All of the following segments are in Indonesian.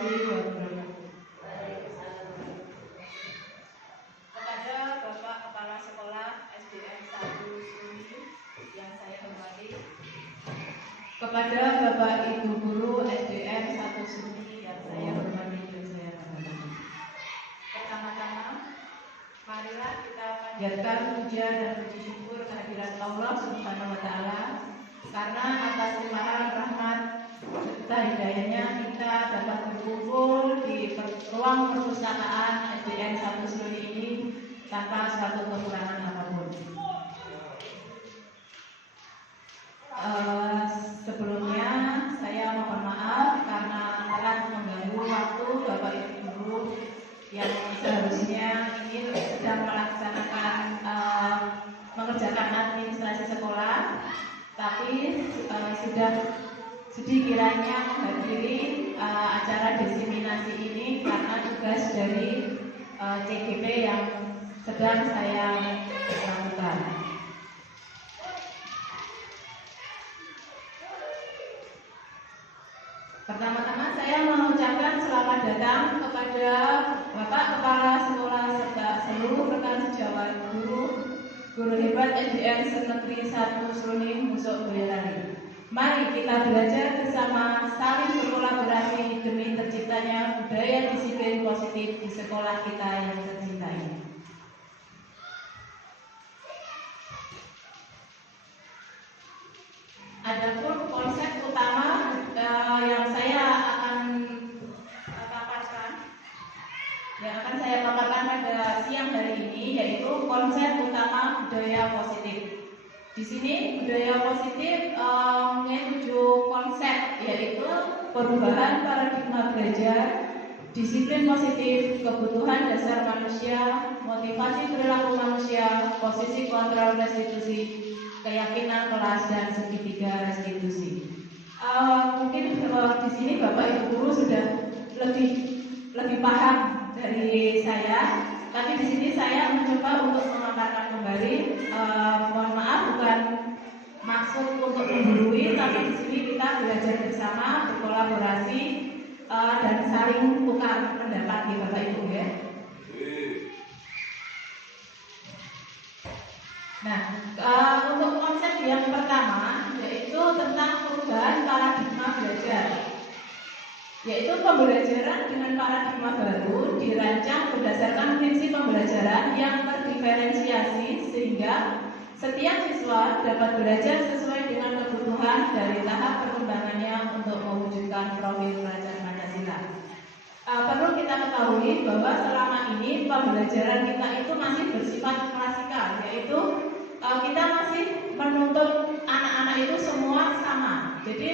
warahmatullahi wabarakatuh. Kepada Bapak Kepala Sekolah SDN 1 Sumi yang saya hormati, Kepada Bapak Ibu Guru SDN 1 Sumi yang saya hormati dan saya banggakan. pertama-tama marilah kita Panjatkan puja dan puji syukur kehadirat Allah Subhanahu wa Ta'ala, karena atas limpahan rahmat serta hidayahnya kita dapat berkumpul di ruang perpustakaan SDN 1 Sumi ini tanpa suatu kekurangan apapun. Sebelumnya saya mohon maaf karena telah mengganggu waktu Bapak Ibu Guru yang seharusnya ini sedang melaksanakan mengerjakan administrasi sekolah, tapi sudah kiranya menghadiri acara diseminasi ini karena tugas dari CGP yang sedang saya lakukan. Pertama-tama saya mengucapkan selamat datang kepada Bapak Kepala Sekolah serta seluruh rekan sejawat guru hebat SDN Negeri 1 Seruni Musuk Boyolali. Mari kita belajar bersama, saling berkolaborasi demi terciptanya budaya disiplin positif di sekolah kita yang tercinta ini. Adapun konsep utama yang saya akan paparkan pada siang hari ini yaitu konsep utama budaya positif. Di sini budaya positif mempunyai 7 konsep, yaitu perubahan paradigma belajar, disiplin positif, kebutuhan dasar manusia, motivasi perilaku manusia, posisi kontrol restitusi, keyakinan kelas, dan segitiga restitusi. Mungkin di sini Bapak Ibu Guru sudah lebih paham dari saya, tapi di sini saya mencoba untuk memaparkan kembali. Mohon maaf, bukan maksud untuk menggurui, tapi di sini kita belajar bersama, berkolaborasi, dan saling tukar pendapat di Bapak Ibu ya. Nah, untuk konsep yang pertama yaitu tentang perubahan paradigma belajar, yaitu pembelajaran dengan paradigma baru dirancang berdasarkan prinsip pembelajaran yang terdiferensiasi sehingga setiap siswa dapat belajar sesuai dengan kebutuhan dari tahap perkembangannya untuk mewujudkan profil pelajar Pancasila. Perlu kita ketahui bahwa selama ini pembelajaran kita itu masih bersifat klasikal, yaitu kita masih menuntut anak-anak itu semua sama. Jadi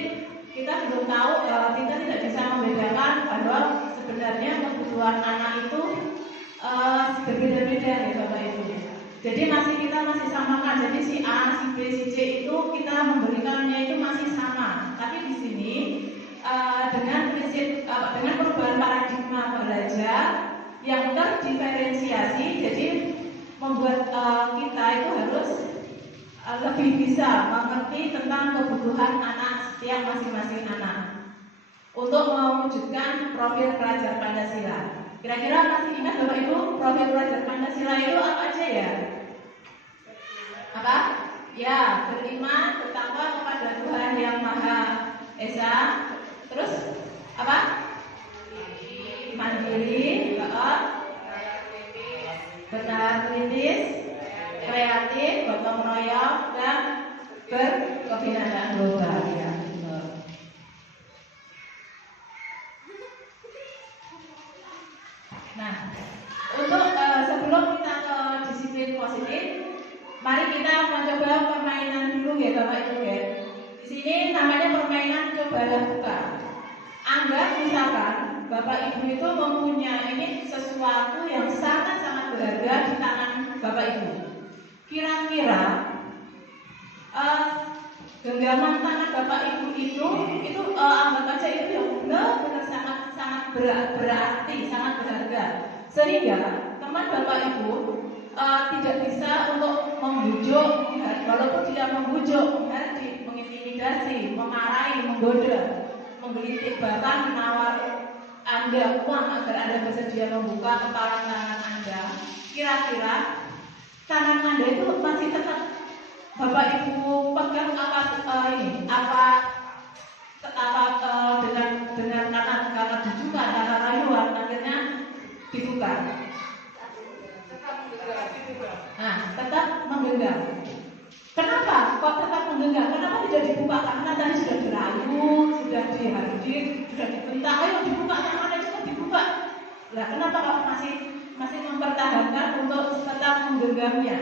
kita belum tahu, kita tidak bisa membedakan bahwa sebenarnya kebutuhan anak itu berbeda-beda ya Bapak Ibu. Jadi kita masih samakan. Jadi si A, si B, si C itu kita memberikannya itu masih sama. Tapi di sini dengan perubahan paradigma belajar yang terdiferensiasi, jadi membuat kita itu harus lebih bisa mengerti tentang kebutuhan anak setiap masing-masing anak untuk mewujudkan profil pelajar Pancasila. Kira-kira masih ingat Bapak Ibu profil pelajar Pancasila itu apa aja ya? Apa? Ya, beriman, bertakwa kepada Tuhan Yang Maha Esa. Terus apa? Mandiri, benar kritis, kreatif, gotong royong, dan berkebinaan global ya. Nah, untuk sebelum kita ke disiplin positif, mari kita mencoba permainan dulu ya Bapak Ibu ya. Di sini namanya permainan cobalah buka. Anggap misalkan Bapak Ibu itu mempunyai sesuatu yang sangat-sangat berharga di tangan Bapak Ibu. Kira-kira genggaman tangan Bapak Ibu itu anggap aja itu yang benar-benar sangat berarti, sangat berharga. Sehingga teman Bapak Ibu tidak bisa untuk membujuk, walaupun dia membujuk, mengintimidasi, memarahi, menggoda, menggelitik, bahkan menawar Anda uang agar Anda bersedia membuka kepala tangan Anda, kira-kira tangan Anda itu masih tetap Bapak Ibu pegang dengan karena bujukan, karena rayuan akhirnya dibuka. Nah, tetap menggenggam. Kenapa kok tetap menggenggam? Kenapa tidak dibuka? Karena tadi sudah dirayu, sudah dihardik, sudah dibentak, ayo dibuka, tangannya cepat dibuka. Nah, kenapa kok masih mempertahankan untuk tetap menggenggamnya?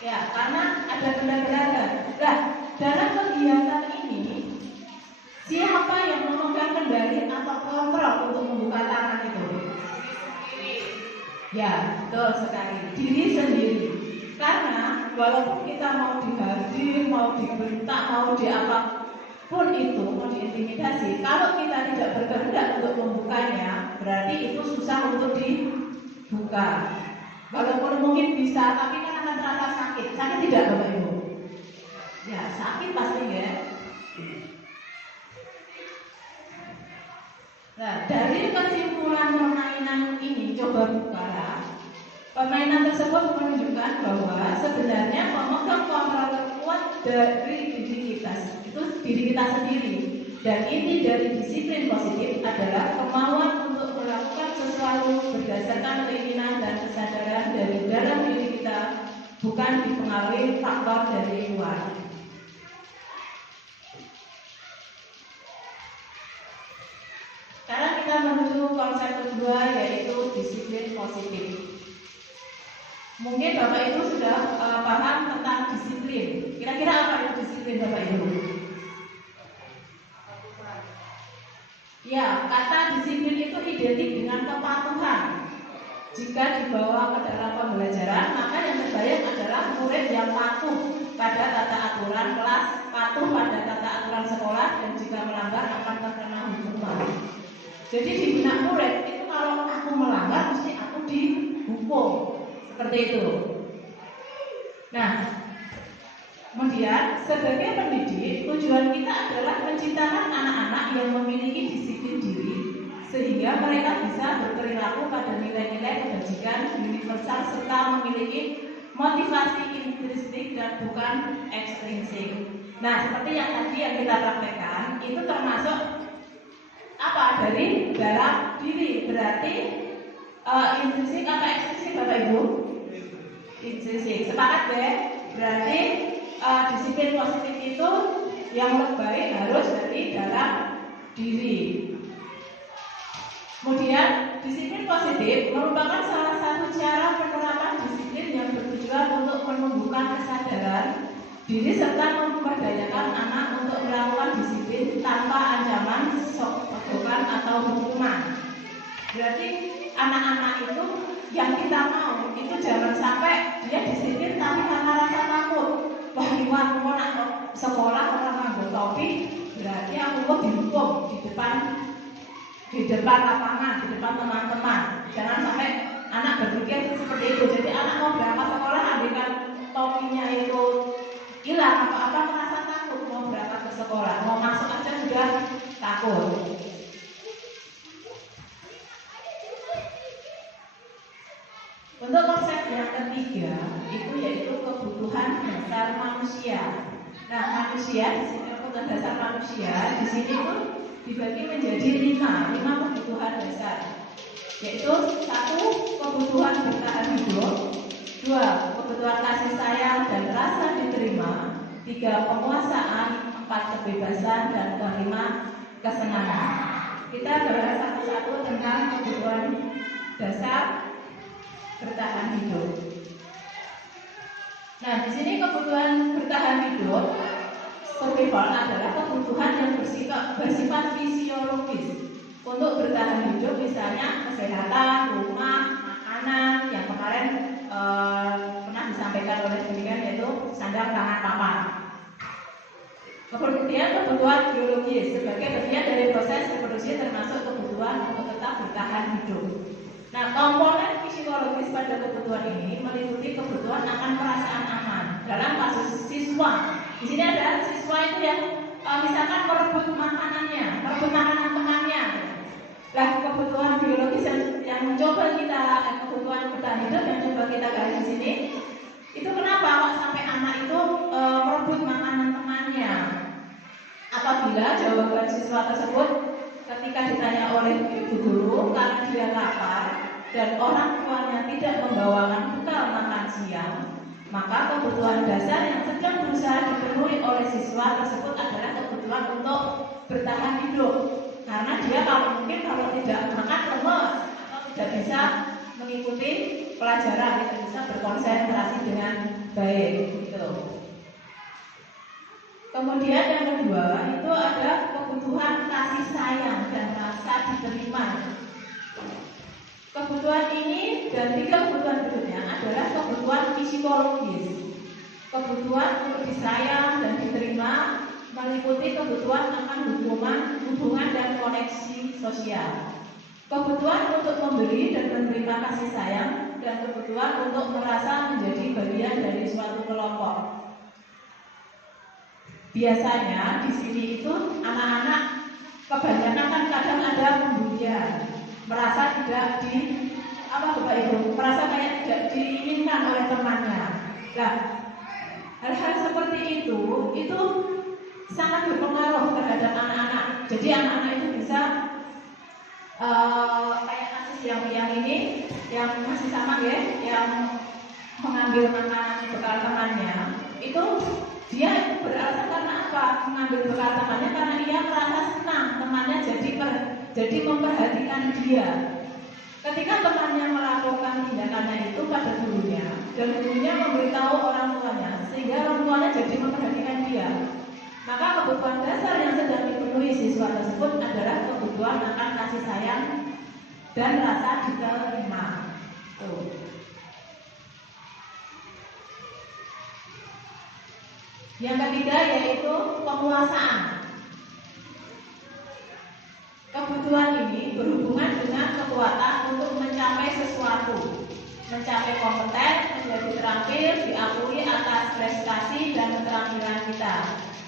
Ya, karena ada benda-benda. Nah, dalam kegiatan ini, siapa yang memegang kendali atau kontrol untuk membuka tangan itu? Ya, betul sekali. Diri sendiri. Karena walaupun kita mau dihardik, mau dibentak, mau diapapun itu, mau diintimidasi, kalau kita tidak berkehendak untuk membukanya, berarti itu susah untuk dibuka. Walaupun mungkin bisa, tapi kan akan terasa sakit. Sakit tidak Bapak Ibu? Ya, sakit pasti ya. Nah, dari kesimpulan permainan ini, coba buka. Permainan tersebut menunjukkan bahwa sebenarnya pemegang kontrol terkuat dari diri kita, itu diri kita sendiri. Dan inti dari disiplin positif adalah kemauan untuk melakukan sesuatu berdasarkan keinginan dan kesadaran dari dalam diri kita, bukan dipengaruhi faktor dari luar. Sekarang kita menuju konsep kedua, yaitu disiplin positif. Mungkin Bapak Ibu sudah paham tentang disiplin. Kira-kira apa itu disiplin Bapak Ibu? Ya, kata disiplin itu identik dengan kepatuhan. Jika dibawa ke dalam pembelajaran, maka yang terbayang adalah murid yang patuh pada tata aturan kelas, patuh pada tata aturan sekolah, dan jika melanggar akan terkena hukuman. Jadi di benak murid itu kalau aku melanggar mesti aku dihukum, seperti itu. Nah, kemudian sebagai pendidik, tujuan kita adalah menciptakan anak-anak yang memiliki disiplin diri, sehingga mereka bisa berperilaku pada nilai-nilai kebajikan universal serta memiliki motivasi intrinsik dan bukan ekstrinsik. Nah, seperti yang tadi yang kita praktekkan, itu termasuk apa? Dari dalam diri. Berarti intrinsik apa ekstrinsik Bapak Ibu? Intrinsik. Sepakat deh? Berarti disiplin positif itu yang terbaik harus dari dalam diri. Kemudian disiplin positif merupakan salah satu cara penerapan disiplin yang bertujuan untuk menumbuhkan kesadaran diri serta memperdayakan anak untuk melakukan disiplin tanpa ancaman, sogokan atau hukuman. Berarti anak-anak itu yang kita mau itu jangan sampai dia disiplin tapi karena rasa takut. Wah, liwat mau nak sekolah orang nganggo topi, berarti aku kok dihukum di depan lapangan, di depan teman-teman. Jangan sampai anak berpikir seperti itu. Jadi anak mau berangkat sekolah, andaikan topinya itu hilang apa-apa merasa takut mau berangkat ke sekolah, mau masuk aja sudah takut. Untuk konsep yang ketiga itu yaitu kebutuhan dasar manusia. Nah, manusia di sini kebutuhan dasar manusia di sini pun dibagi menjadi lima kebutuhan dasar, yaitu 1. Kebutuhan bertahan hidup, 2. Kebutuhan kasih sayang dan rasa diterima, 3. Penguasaan, 4. Kebebasan, dan 5. Kesenangan. Kita bahas satu-satu tentang kebutuhan dasar bertahan hidup. Nah, di sini kebutuhan bertahan hidup survival adalah kebutuhan yang bersifat fisiologis untuk bertahan hidup, misalnya kesehatan, rumah, makanan yang kemarin pernah disampaikan oleh bimbingan, yaitu sandang, pangan, papan. Kemudian kebutuhan biologis sebagai bagian dari proses reproduksi termasuk kebutuhan untuk tetap bertahan hidup. Nah, komponen psikologis pada kebutuhan ini meliputi kebutuhan akan perasaan aman. Dalam kasus siswa, di sini ada siswa itu yang misalkan merebut makanan temannya. Lah kebutuhan biologis yang mencoba kita, kebutuhan bertahan hidup yang coba kita gali di sini, itu kenapa kok sampai anak itu merebut makanan temannya? Apabila jawaban siswa tersebut ketika ditanya oleh ibu guru karena dia lapar dan orang tuanya tidak membawakan bekal makan siang, maka kebutuhan dasar yang sedang berusaha dipenuhi oleh siswa tersebut adalah kebutuhan untuk bertahan hidup. Karena dia kalau tidak makan lemes atau tidak bisa mengikuti pelajaran, tidak bisa berkonsentrasi dengan baik. Gitu. Kemudian yang kedua itu ada kebutuhan kasih sayang dan rasa diterima. Kebutuhan ini dan 3 kebutuhan berikutnya adalah kebutuhan psikologis. Kebutuhan untuk disayang dan diterima meliputi kebutuhan akan hubungan dan koneksi sosial. Kebutuhan untuk memberi dan menerima kasih sayang dan kebutuhan untuk merasa menjadi bagian dari suatu kelompok. Biasanya di sini itu anak-anak kebanyakan kan kadang ada pembulian, merasa tidak merasa kayak tidak diinginkan oleh temannya. Nah, hal-hal seperti itu sangat berpengaruh terhadap anak-anak. Jadi anak-anak itu bisa kayak kasus yang ini, yang masih sama ya, yang mengambil makanan bekal temannya, itu dia beralasan karena apa? Mengambil bekal temannya karena ia merasa senang temannya jadi memperhatikan dia. Ketika temannya melakukan tindakannya itu pada gurunya dan gurunya memberitahu orang tuanya, sehingga orang tuanya jadi memperhatikan dia, maka kebutuhan dasar yang sedang dipenuhi siswa tersebut adalah kebutuhan akan kasih sayang dan rasa diterima. Yang ketiga yaitu penguasaan. Kebutuhan ini berhubungan dengan kekuatan untuk mencapai sesuatu, mencapai kompeten, menjadi terampil, diakui atas prestasi dan keterampilan kita,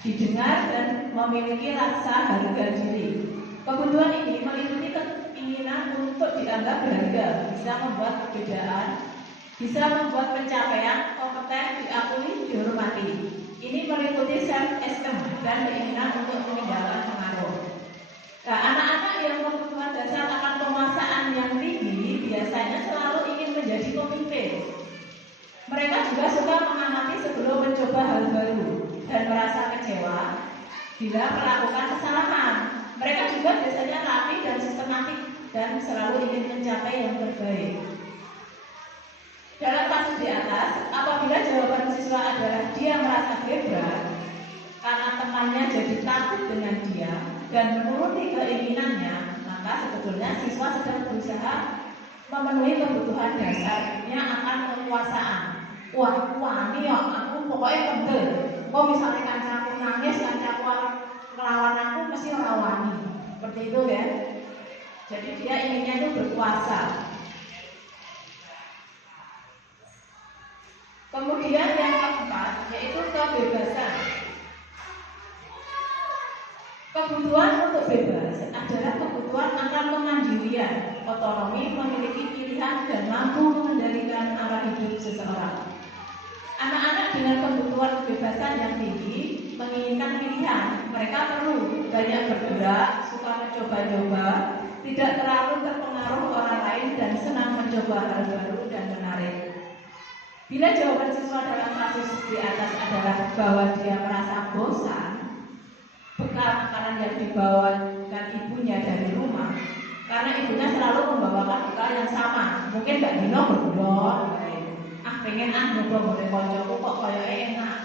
didengar dan memiliki rasa harga diri. Kebutuhan ini meliputi keinginan untuk dianggap berharga, bisa membuat perbedaan, bisa membuat pencapaian, kompeten, diakui, dihormati. Ini meliputi self-esteem dan keinginan untuk meninggalkan pengaruh. Nah, anak-anak yang kebutuhan dasar akan penguasaan yang tinggi biasanya selalu ingin menjadi pemimpin. Mereka juga suka mengamati sebelum mencoba hal baru dan merasa kecewa bila melakukan kesalahan. Mereka juga biasanya rapi dan sistematik dan selalu ingin mencapai yang terbaik. Dalam kasus di atas, apabila jawaban siswa adalah dia merasa hebat karena temannya jadi takut dengan dia dan menuruti keinginannya, maka sebetulnya siswa sedang berusaha memenuhi kebutuhan dasarnya akan kekuasaan. Wah, ini ya, aku pokoknya kendel. Kok misalnya kancaku nangis, kancaku ngelawan aku mesti rawani. Seperti itu ya. Jadi dia inginnya itu berkuasa. Kemudian yang keempat yaitu kebebasan. Kebutuhan untuk bebas adalah kebutuhan akan kemandirian, otonomi, memiliki pilihan dan mampu mengendalikan arah hidup seseorang. Anak-anak dengan kebutuhan kebebasan yang tinggi menginginkan pilihan. Mereka perlu banyak bergerak, suka mencoba-coba, tidak terlalu terpengaruh orang lain dan senang mencoba hal baru dan menarik. Bila jawaban siswa dalam kasus di atas adalah bahwa dia merasa bosan, bekal makanan yang dibawakan ibunya dari rumah, karena ibunya selalu membawakan bekal yang sama, mungkin gak dino berdua, pengen nyoba model koncoku kok kayaknya enak.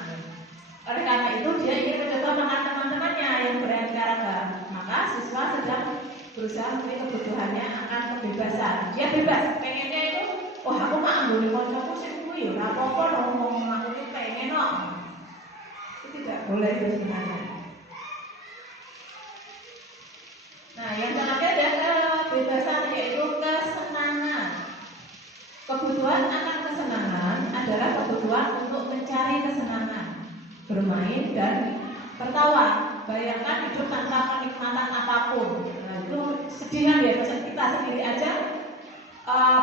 Oleh karena itu dia ingin mencoba makan teman-temannya yang beraneka ragam. Maka siswa sedang berusaha memenuhi kebutuhannya akan kebebasan. Dia bebas, pengennya itu, aku mah model koncoku sih. Ora apa-apa ngomong aku iki pengen kok. Itu tidak boleh sebenarnya. Nah, yang terakhir adalah kebebasan yaitu kesenangan. Kebutuhan akan kesenangan adalah kebutuhan untuk mencari kesenangan, bermain dan tertawa. bayangkan hidup tanpa kenikmatan apapun. Nah, itu sedih kan ya, maksud kita sendiri aja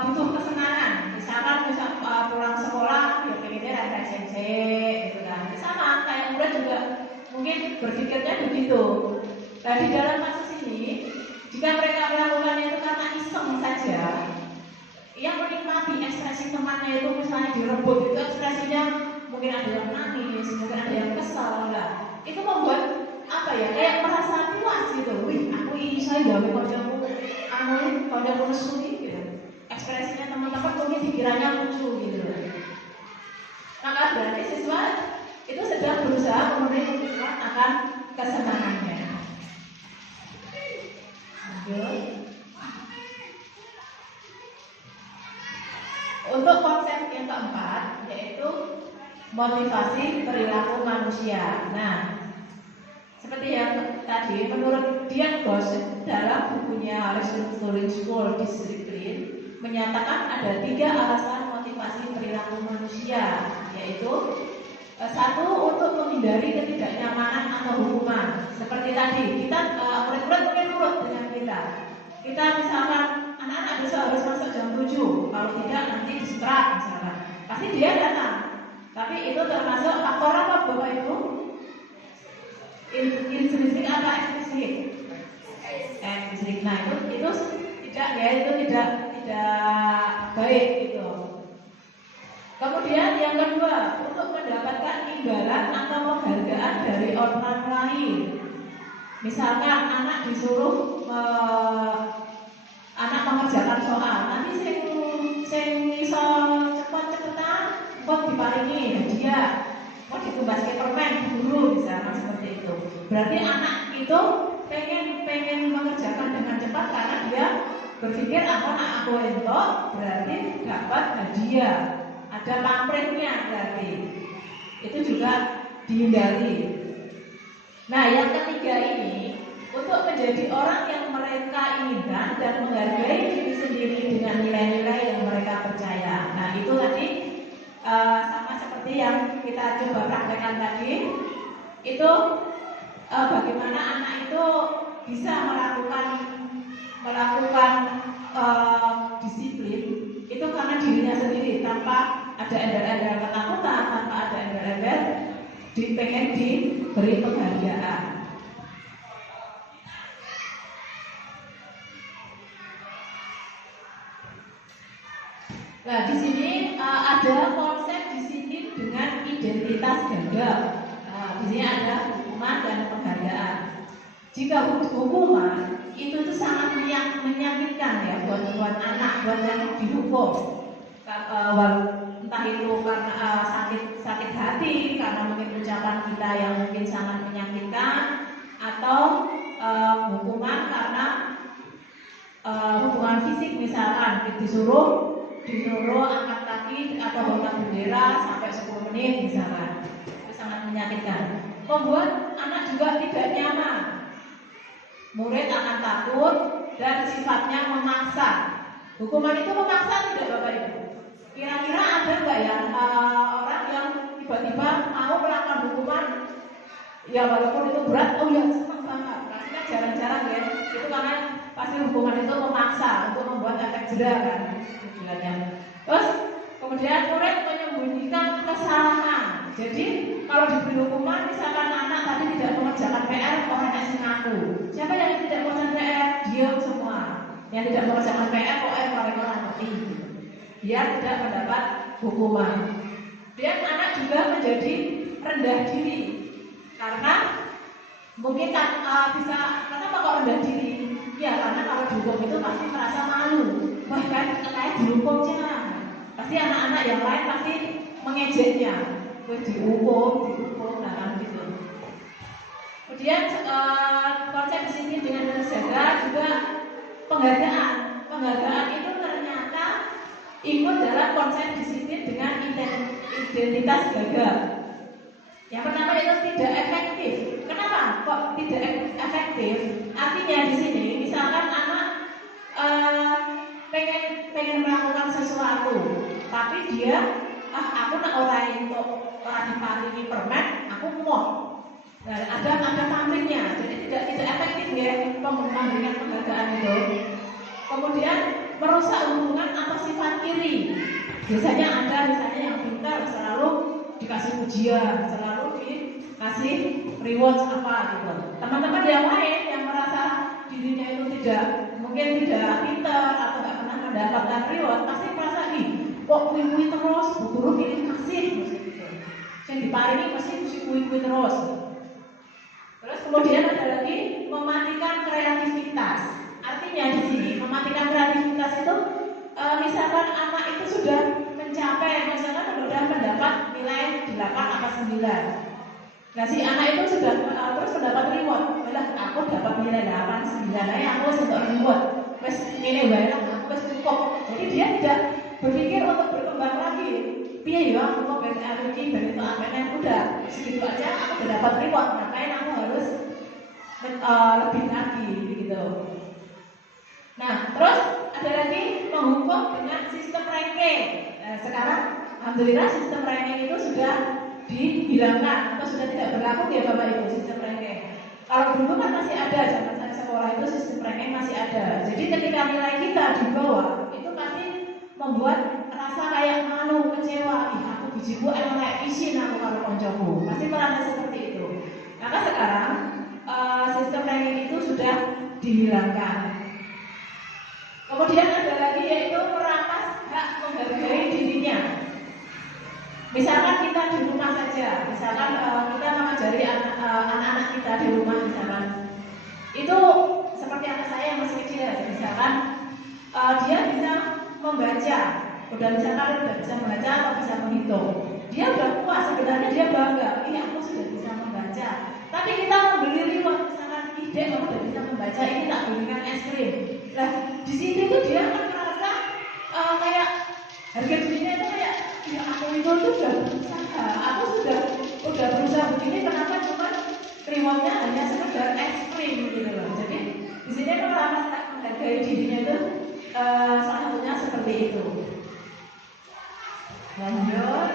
butuh kesenangan. Misalkan pulang sekolah, ya pengennya refreshing gitu kan. Sama kayak muda juga mungkin berpikirnya begitu. Nah, di dalam kasus ini, jika mereka melakukannya itu karena iseng saja, yang menikmati ekspresi temannya itu misalnya direbut, itu ekspresinya mungkin ada yang nangis, mungkin ada yang kesal, enggak. Itu membuat apa ya, kayak merasa puas gitu. Wih, aku ini saya gawe koncoku nesu gitu. Ekspresinya teman-teman mungkin dikiranya lucu gitu. Maka berarti siswa itu sedang berusaha memenuhi kebutuhan akan kesenangannya. Untuk konsep yang keempat, yaitu motivasi perilaku manusia. Nah, seperti yang tadi, menurut Dian Goss dalam bukunya Restructuring School Discipline menyatakan ada 3 alasan motivasi perilaku manusia, yaitu 1, untuk menghindari ketidaknyamanan atau hukuman. Seperti tadi, kita murid-murid mungkin nurut dengan kita. Kita misalkan anak-anak besok harus masuk jam 7, kalau tidak nanti disetrap misalkan. Pasti dia datang. Tapi itu termasuk faktor apa Bapak Ibu? Intrinsik apa eksplisit? Eksplisit. Nah itu tidak ya, itu tidak baik itu. Kemudian yang kedua, untuk mendapatkan imbalan atau penghargaan dari orang lain. Misalkan anak disuruh anak mengerjakan soal, nanti sing iso cepet-cepetan kok diparingi hadiah, kok ditumbaskan permen guru misalkan seperti itu. Berarti anak itu pengen mengerjakan dengan cepat karena dia berpikir aku entok berarti dapat hadiah, ada pamrihnya berarti. Itu juga dihindari. Nah, yang ketiga ini untuk menjadi orang yang mereka inginkan dan menghargai diri sendiri dengan nilai-nilai yang mereka percaya. Nah, itu tadi sama seperti yang kita coba praktekkan tadi. Itu bagaimana anak itu bisa melakukan disiplin itu karena dirinya sendiri, tanpa ada embel-embel ketakutan, tanpa ada embel-embel pengen diberi penghargaan. Nah, di sini ada konsep disiplin dengan identitas gagal. Nah, di sini ada hukuman dan penghargaan. Jika hukuman itu tuh sangat menyakitkan ya buat anak, buat yang dihukum. Entah itu karena sakit hati, karena mungkin ucapan kita yang mungkin sangat menyakitkan, atau hukuman karena hubungan fisik, misalkan disuruh angkat kaki atau hormat bendera sampai 10 menit misalkan. Itu sangat menyakitkan. Membuat anak juga tidak nyaman. Murid akan takut dan sifatnya memaksa. Hukuman itu memaksa tidak Bapak Ibu? Kira-kira ada nggak ya orang yang tiba-tiba mau melakukan hukuman, ya walaupun itu berat, oh ya senang banget. Karena jarang-jarang ya. Itu karena pasti hukuman itu memaksa untuk membuat efek jerah kan tujuannya. Terus kemudian murid menyembunyikan kesalahan. Jadi kalau diberi hukuman, misalkan anak tadi tidak mengerjakan PR, orang yang ngaku. Siapa yang tidak mengerjakan PR, diam semua. Yang tidak mengerjakan PR, orang mati. Dia tidak mendapat hukuman. Dan anak juga menjadi rendah diri karena mungkin bisa, kenapa kok rendah diri? Ya karena kalau dihukum itu pasti merasa malu. Bahkan kayak dihukumnya, pasti anak-anak yang lain pasti mengejeknya. Dihukum, nah gitu. Kemudian konsep disiplin dengan terjaga juga penghargaan. Penghargaan itu ternyata ikut dalam konsep disiplin dengan identitas gagal. Yang pertama itu tidak efektif. Kenapa kok tidak efektif? Artinya di sini misalkan anak pengen melakukan sesuatu, tapi dia aku nak orang diparingi permen, aku mau. Nah, ada pamrihnya, jadi tidak efektif ya memberikan penghargaan itu. Kemudian merusak hubungan atau sifat iri. Biasanya ada misalnya yang pintar selalu dikasih pujian, selalu dikasih reward apa gitu. Teman-teman yang lain yang merasa dirinya itu mungkin tidak pintar atau nggak pernah mendapatkan reward, pasti merasa kok kui terus, bu guru ini kasih gitu. Yang diparingi pasti kui terus. Terus kemudian ada lagi mematikan kreativitas. Artinya di sini mematikan kreativitas itu misalkan anak itu sudah mencapai, misalkan sudah mendapat nilai 8 atau 9. Nah si anak itu sudah terus mendapat reward. Malah aku dapat nilai 8, 9, aku sudah reward. Terus nilai banyak, aku terus cukup. Jadi dia tidak berpikir untuk berkembang lagi. Piye ya aku kok ben iki ben itu akhirnya udah segitu aja aku udah dapat reward. Ngapain aku harus lebih lagi gitu. Nah, terus ada lagi menghukum dengan sistem ranking. Nah, sekarang alhamdulillah sistem ranking itu sudah dihilangkan atau sudah tidak berlaku ya Bapak Ibu sistem ranking. Kalau dulu kan masih ada, zaman saya sekolah itu sistem ranking masih ada. Jadi ketika nilai kita di bawah itu pasti membuat rasa kayak malu, kecewa. Aku bijiku elek isin aku karo koncoku. Pasti merasa seperti itu. Maka sekarang sistem ranking itu sudah dihilangkan. Kemudian ada lagi yaitu merampas hak menghargai dirinya. Misalkan kita di rumah saja, misalkan kita mengajari anak-anak kita di rumah misalkan, itu seperti anak saya yang masih kecil, misalkan dia bisa membaca, udah bisa membaca atau bisa menghitung, dia udah puas sebenarnya, dia bangga, ini aku sudah bisa membaca. Tapi kita membeli reward, misalkan ide kamu sudah bisa membaca, ini tak belikan es krim. Nah di sini tuh dia akan merasa kayak harga dirinya itu kayak ya aku itu sudah berusaha, aku sudah berusaha begini, kenapa cuma rewardnya hanya sekedar es krim gitu loh. Jadi di sini kan merasa menghargai dirinya itu salah satunya seperti itu. Lanjut.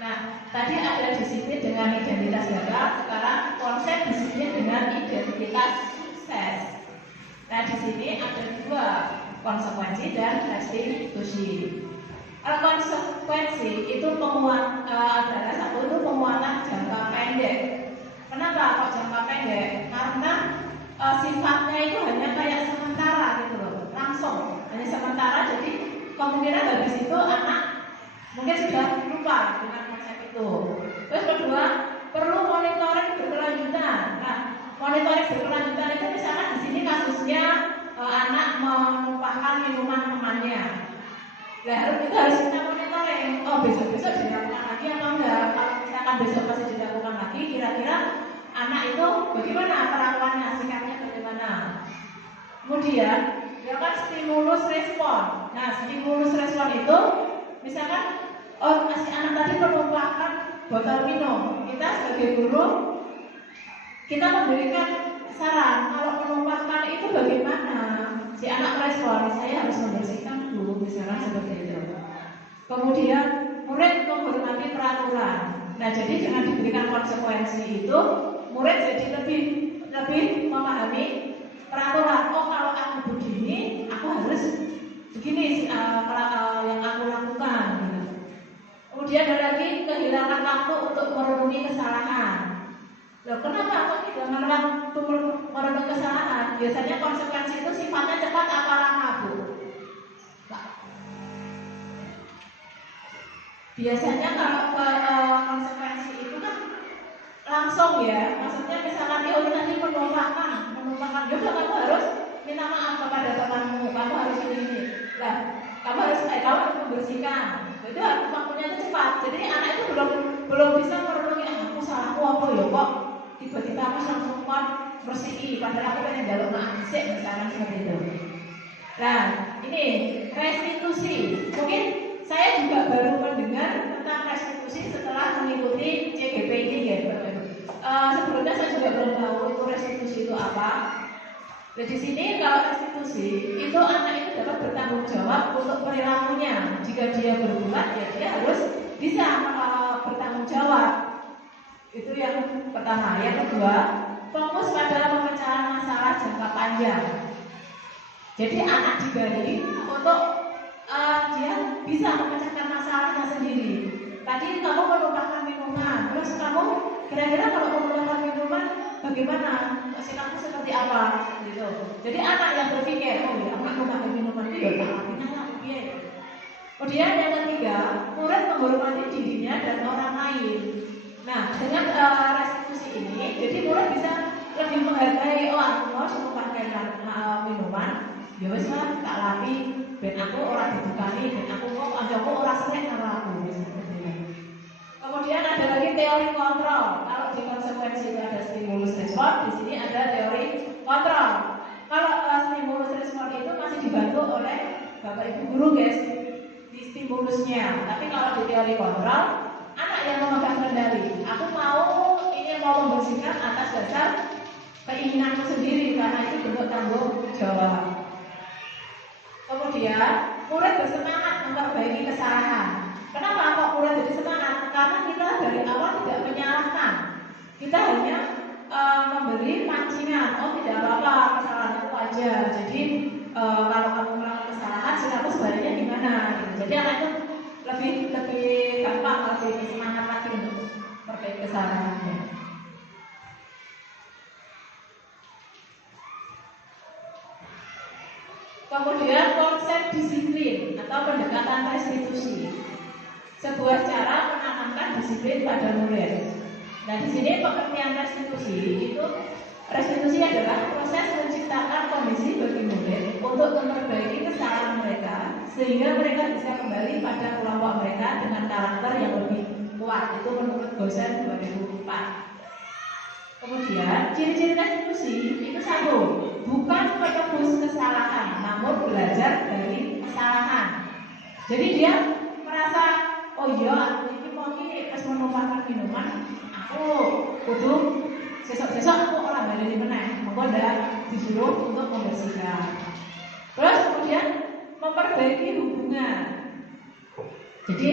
Nah, tadi ada disiplin dengan identitas gagal, sekarang konsep disiplin dengan identitas sukses. Nah, di sini ada dua, konsekuensi dan restitusi. Kalau konsekuensi itu adalah satu itu penguatan jangka pendek. Kenapa kok jangka pendek? Karena sifatnya itu hanya kayak sementara gitu loh, langsung hanya sementara. Jadi kemungkinan habis itu anak mungkin sudah lupa dengan konsep itu. Terus kedua, perlu monitoring berkelanjutan. Nah, monitoring berkelanjutan itu misalkan di sini kasusnya anak menumpahkan minuman temannya. Nah, kita harus kita monitoring. Oh, besok-besok dilakukan lagi atau enggak? Kalau misalkan besok masih dilakukan lagi, kira-kira anak itu bagaimana perawaannya, sikapnya bagaimana? Kemudian, dilakukan stimulus respon. Nah, stimulus respon itu misalkan si anak tadi menumpahkan botol minum, kita sebagai guru kita memberikan saran kalau menumpahkan itu bagaimana. Si anak merespon, saya harus membersihkan dulu, misalkan seperti itu. Kemudian murid menghormati peraturan. Nah, jadi dengan diberikan konsekuensi itu, murid jadi lebih memahami peraturan. Oh, kalau aku begini, aku harus begini yang aku lakukan. Kemudian ada lagi kehilangan waktu untuk merenungi kesalahan. Loh, kenapa kok kehilangan waktu merenungi kesalahan? Biasanya konsekuensi itu sifatnya cepat apa lama, Bu? Biasanya kalau konsekuensi itu kan langsung ya. Maksudnya misalkan dia tadi menumpahkan, yaudah kamu harus minta maaf kepada temanmu, kamu harus ini. Nah, kamu harus membersihkan. Itu waktunya itu cepat. Jadi anak itu belum bisa merenungi, aku salahku apa ya kok tiba-tiba aku langsung bersih, padahal aku pengen jalur maksik misalkan seperti itu. Nah, ini restitusi. Mungkin saya juga baru mendengar tentang restitusi setelah mengikuti CGP ini ya, sebelumnya saya juga belum tahu itu restitusi itu apa. Nah, di sini kalau restitusi itu anak itu dapat bertanggung jawab untuk perilakunya. Jika dia berbuat, ya dia harus bisa bertanggung jawab. Itu yang pertama. Yang kedua, fokus pada pemecahan masalah jangka panjang. Jadi anak diberi untuk dia bisa memecahkan masalahnya sendiri. Tadi kamu menumpahkan minuman, terus kamu kira-kira kalau menumpahkan minuman bagaimana? Sikapmu seperti apa? Gitu. Jadi anak yang berpikir, oh ya, aku menumpahkan minuman itu ya artinya aku piye. Kemudian yang ketiga, murid menghormati dirinya dan orang lain. Nah, dengan restitusi ini, jadi murid bisa lebih menghargai, oh aku mau menumpahkan minuman, ya wis lah tak lapi, ben aku ora dibukani, ben aku kok kancaku ora seneng karo aku. Kemudian ada lagi teori kontrol. Kalau di konsekuensi itu ada stimulus respon, di sini ada teori kontrol. Kalau stimulus respon itu masih dibantu oleh Bapak Ibu guru guys di stimulusnya. Tapi kalau di teori kontrol, anak yang memegang kendali. Aku ingin mau membersihkan atas dasar keinginanku sendiri karena itu bentuk tanggung jawab. Kemudian murid bersemangat memperbaiki kesalahan. Kenapa kok murid jadi semangat? Karena kita dari awal tidak menyalahkan. Kita hanya memberi pancingan. Oh tidak apa-apa, kesalahan itu wajar. Jadi kalau kamu melakukan kesalahan, sikapmu sebaliknya gimana? Gitu. Jadi anak itu lebih gampang, lebih semangat lagi untuk memperbaiki kesalahannya. Kemudian konsep disiplin atau pendekatan restitusi, sebuah cara menanamkan disiplin pada murid. Nah di sini pengertian restitusi adalah proses menciptakan kondisi bagi murid untuk memperbaiki kesalahan mereka sehingga mereka bisa kembali pada kelompok mereka dengan karakter yang lebih kuat. Itu menurut Gosen 2004. Kemudian ciri-ciri restitusi itu satu, bukan menebus kesalahan, namun belajar dari kesalahan. Jadi dia merasa, oh iya, aku ini mau gini, pas menumpahkan minuman, aku kudu sesok aku orang dari meneh, maka udah disuruh untuk membersihkan. Terus kemudian memperbaiki hubungan. Jadi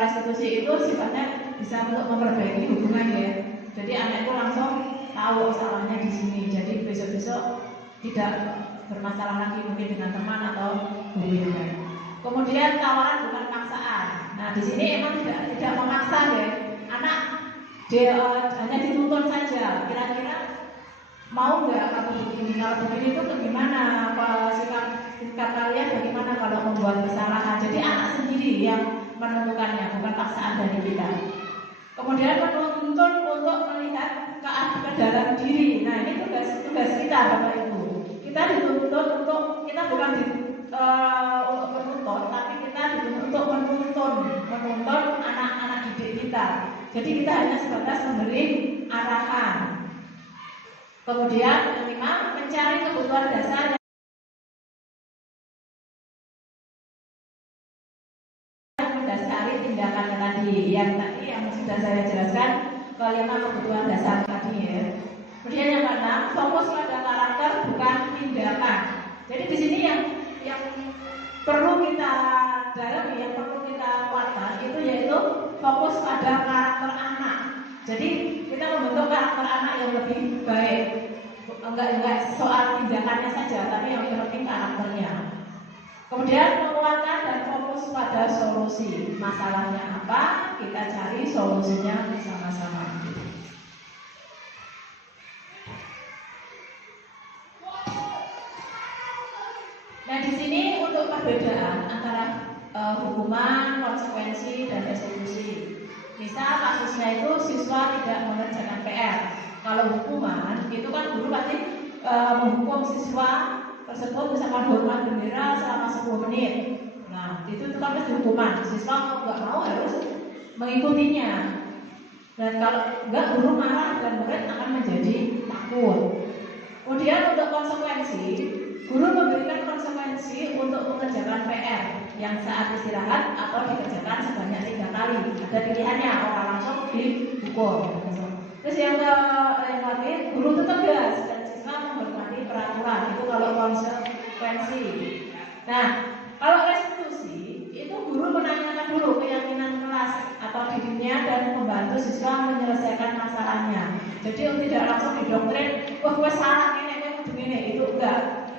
restitusi itu sifatnya bisa untuk memperbaiki hubungan ya. Jadi anak itu langsung tahu salahnya di sini. Jadi besok-besok tidak bermasalah lagi mungkin dengan teman atau hubungan. Kemudian tawaran bukan paksaan. Nah di sini emang tidak memaksa ya. Anak dia hanya dituntun saja. Kira-kira mau nggak kamu begini? Kalau begini itu bagaimana? Sikap kalian bagaimana kalau membuat kesalahan? Jadi anak sendiri yang menentukannya, bukan paksaan dari kita. Kemudian menuntun untuk melihat keadilan dalam diri. Nah ini tugas kita Bapak Ibu. Kita dituntut untuk kita bukan untuk menuntut, tapi kita dituntut untuk menuntun anak-anak didik kita. Jadi kita hanya sebatas memberi arahan. Kemudian yang kelima, mencari kebutuhan dasar yang mendasari tindakannya tadi. Yang sudah saya jelaskan, kelima kebutuhan dasar tadi ya. Kemudian yang keenam, fokus pada karakter bukan tindakan. Jadi di sini yang perlu kita dalami, yang perlu kita kuatkan itu yaitu fokus pada karakter anak. Jadi kita membentuk karakter anak yang lebih baik. Enggak soal tindakannya saja, tapi yang penting karakternya. Kemudian menguatkan dan fokus pada solusi. Masalahnya apa? Kita cari solusinya bersama-sama. Nah di sini untuk perbedaan antara hukuman, konsekuensi, dan restitusi. Misal kasusnya itu siswa tidak mengerjakan PR. Kalau hukuman itu kan guru pasti menghukum siswa tersebut misalkan hormat bendera selama 10 menit. Nah itu kan pasti hukuman. Siswa kalau nggak mau harus mengikutinya. Dan kalau nggak guru marah dan murid akan menjadi takut. Kemudian untuk konsekuensi, guru memberikan konsekuensi untuk mengerjakan PR yang saat istirahat atau dikerjakan sebanyak 3 kali. Ada pilihannya, orang langsung dihukum. Terus yang terakhir, guru itu tegas dan siswa menghormati peraturan. Itu kalau konsekuensi. Nah, kalau restitusi itu guru menanyakan dulu keyakinan kelas Jadi tidak langsung didoktrin, wah gue salah ini, gue kudu ini, itu enggak.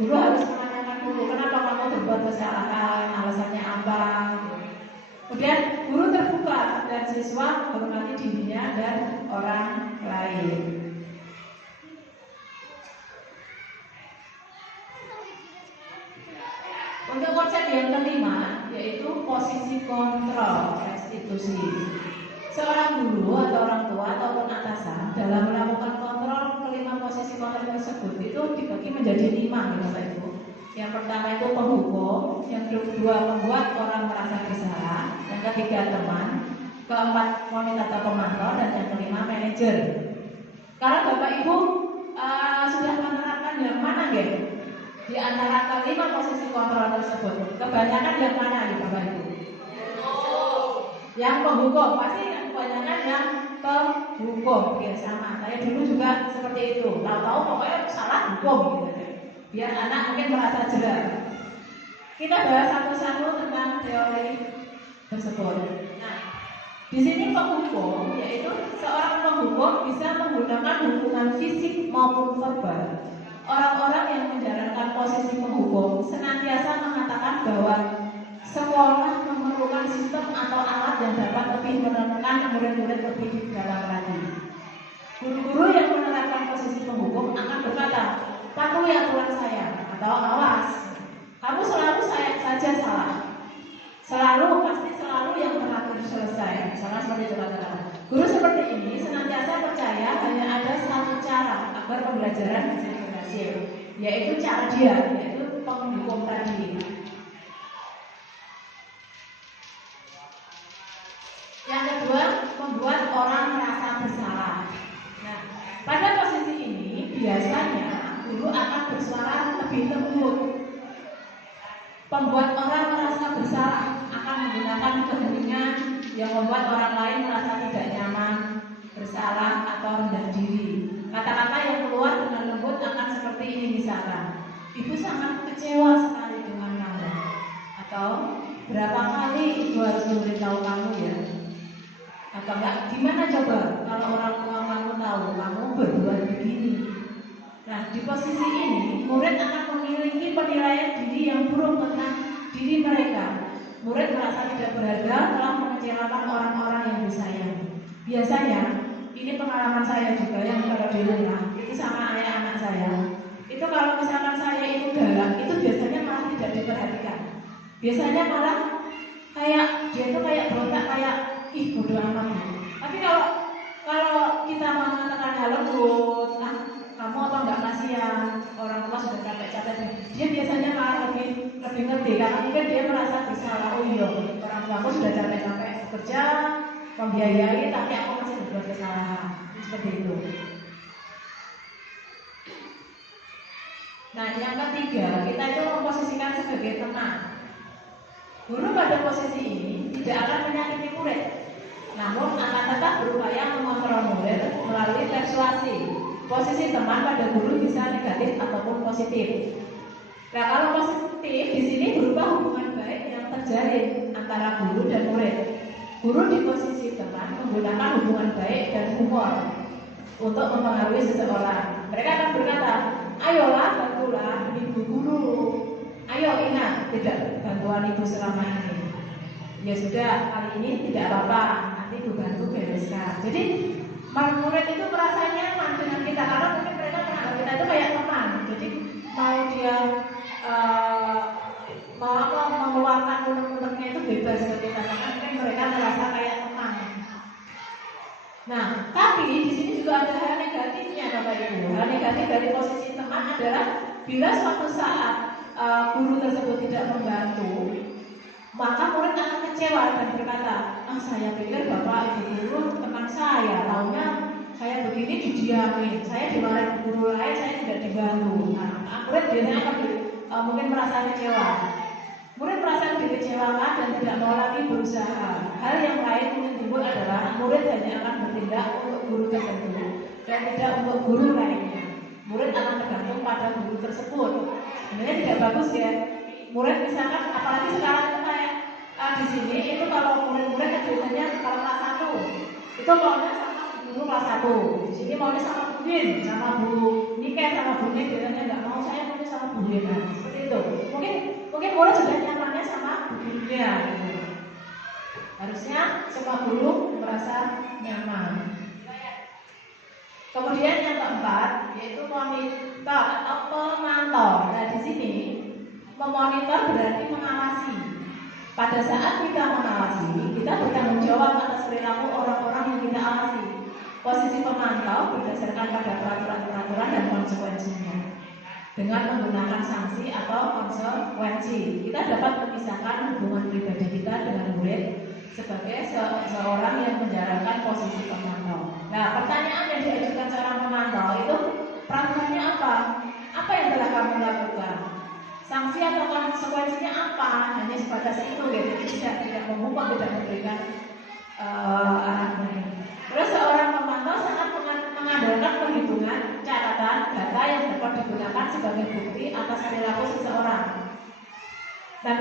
Guru harus menanyakan dulu, kenapa kamu berbuat kesalahan, alasannya apa. Kemudian guru terbuka dan siswa hormati dirinya dan orang lain. Untuk konsep yang kelima yaitu posisi kontrol restitusi. Seorang guru atau orang tua ataupun atasan dalam melakukan kontrol kelima posisi kontrol tersebut itu dibagi menjadi 5 ya Bapak Ibu. Yang pertama itu penghukum, yang kedua membuat orang merasa bersalah, yang ketiga teman, keempat monitor atau pemantau, dan yang kelima manajer. Kalau Bapak Ibu sudah menerapkan yang mana ya? Di antara kelima posisi kontrol tersebut, kebanyakan yang mana ya Bapak Ibu? Yang penghukum, pasti kebanyakan yang penghukum. Ya sama, saya dulu juga seperti itu. Tahu-tahu pokoknya salah hukum gitu. Biar anak mungkin merasa jerah. Kita bahas satu-satu tentang teori tersebut. Nah, di sini penghukum yaitu seorang penghukum bisa menggunakan hubungan fisik maupun verbal. Orang-orang yang menjalankan posisi penghukum senantiasa mengatakan bahwa sekolah memerlukan sistem atau alat yang dapat lebih menekan murid-murid lebih dalam lagi. Guru-guru yang menerapkan posisi penghukum akan berkata, patuhi aturan saya, atau awas, kamu selalu saja salah. Pasti selalu yang terakhir selesai. Misalnya seperti itu kata-kata. Guru seperti ini senantiasa percaya hanya ada satu cara agar pembelajaran bisa berhasil, yaitu cara dia, yaitu penghukum tadi. Yang kedua, membuat orang merasa bersalah. Nah, pada posisi ini biasanya guru akan bersuara lebih lembut. Pembuat orang merasa bersalah akan menggunakan keheningan yang membuat orang lain merasa tidak nyaman, bersalah atau rendah diri. Kata-kata yang keluar dengan lembut akan seperti ini misalkan, ibu sangat kecewa sekali dengan kamu. Atau berapa kali ibu harus memberitahu kamu ya? Atau enggak, gimana coba kalau orang tua kamu tahu kamu berbuat begini? Nah, di posisi ini, murid akan memiliki penilaian diri yang buruk tentang diri mereka. Murid merasa tidak berharga, telah mengecewakan orang-orang yang disayangi. Biasanya, ini pengalaman saya juga yang kalau di rumah, itu sama ayah anak saya. Itu kalau misalkan saya itu galak, itu biasanya malah tidak diperhatikan. Biasanya malah kayak dia itu kayak berontak, kayak ih bodoh amat. Tapi kalau kita mengatakan hal lembut, kamu apa enggak kasihan, orang tua sudah capek-capek, dia biasanya malah lebih ngerti karena mungkin dia merasa bersalah. Oh iya, orang tuaku sudah capek-capek bekerja, membiayai, tapi aku masih berbuat kesalahan. Seperti itu. Nah, yang ketiga, kita itu memposisikan sebagai teman. Guru pada posisi ini tidak akan menyakiti murid, namun akan tetap berupaya mengontrol murid melalui persuasi. Posisi teman pada guru bisa negatif ataupun positif. Nah, kalau positif di sini berupa hubungan baik yang terjalin antara guru dan murid. Guru di posisi teman menggunakan hubungan baik dan humor untuk mempengaruhi seseorang. Mereka akan berkata, ayolah bantulah ibu guru. Ayo ingat, tidak bantuan ibu selama ini. Ya sudah, kali ini tidak apa-apa, nanti ibu bantu bereskan. Jadi murid itu merasa nyaman dengan kita karena mungkin mereka menganggap kita itu kayak teman. Jadi mau dia mengeluarkan unek-uneknya itu bebas ke kita karena mungkin mereka merasa kayak teman. Nah, tapi di sini juga ada hal negatifnya Bapak Ibu. Hal negatif dari posisi teman adalah bila suatu saat guru tersebut tidak membantu, maka murid akan kecewa dan berkata, saya pikir bapak ibu guru teman saya, taunya saya begini didiamin, saya dimarahin guru lain, saya tidak dibantu. Nah, murid biasanya akan mungkin merasa kecewa. Murid merasa dikecewakan dan tidak mau lagi berusaha. Hal yang lain mungkin timbul adalah murid hanya akan bertindak untuk guru tertentu dan tidak untuk guru lainnya. Murid akan tergantung pada guru tersebut. Sebenarnya tidak bagus ya. Murid misalkan, apalagi sekarang itu kayak di sini itu kalau murid-murid biasanya kalau kelas 1 itu maunya sama dulu kelas 1. Di sini maunya sama Bu Win, sama Bu Niken, sama Bu Nik, biasanya nggak mau, saya maunya sama Bu Win. Nah, seperti itu. Mungkin murid sudah nyamannya sama Bu gurunya. Gitu. Harusnya semua guru merasa nyaman. Kemudian yang keempat yaitu monitor atau pemantau. Nah, di sini memonitor berarti mengawasi. Pada saat kita mengawasi, kita bertanggung jawab atas perilaku orang-orang yang kita awasi. Posisi pemantau berdasarkan pada peraturan-peraturan dan konsekuensinya. Dengan menggunakan sanksi atau konsekuensi, kita dapat memisahkan hubungan pribadi kita dengan murid sebagai seorang yang menjalankan posisi pemantau. Nah, pertanyaan yang diajukan seorang pemantau itu peraturannya apa? Apa yang telah kamu lakukan? Sanksi atau konsekuensinya apa? Hanya sebatas itu, gitu. Tidak memupuk, tidak memberikan arahan. Terus seorang pemantau sangat mengandalkan perhitungan catatan data yang dapat digunakan sebagai bukti atas perilaku seseorang. Dan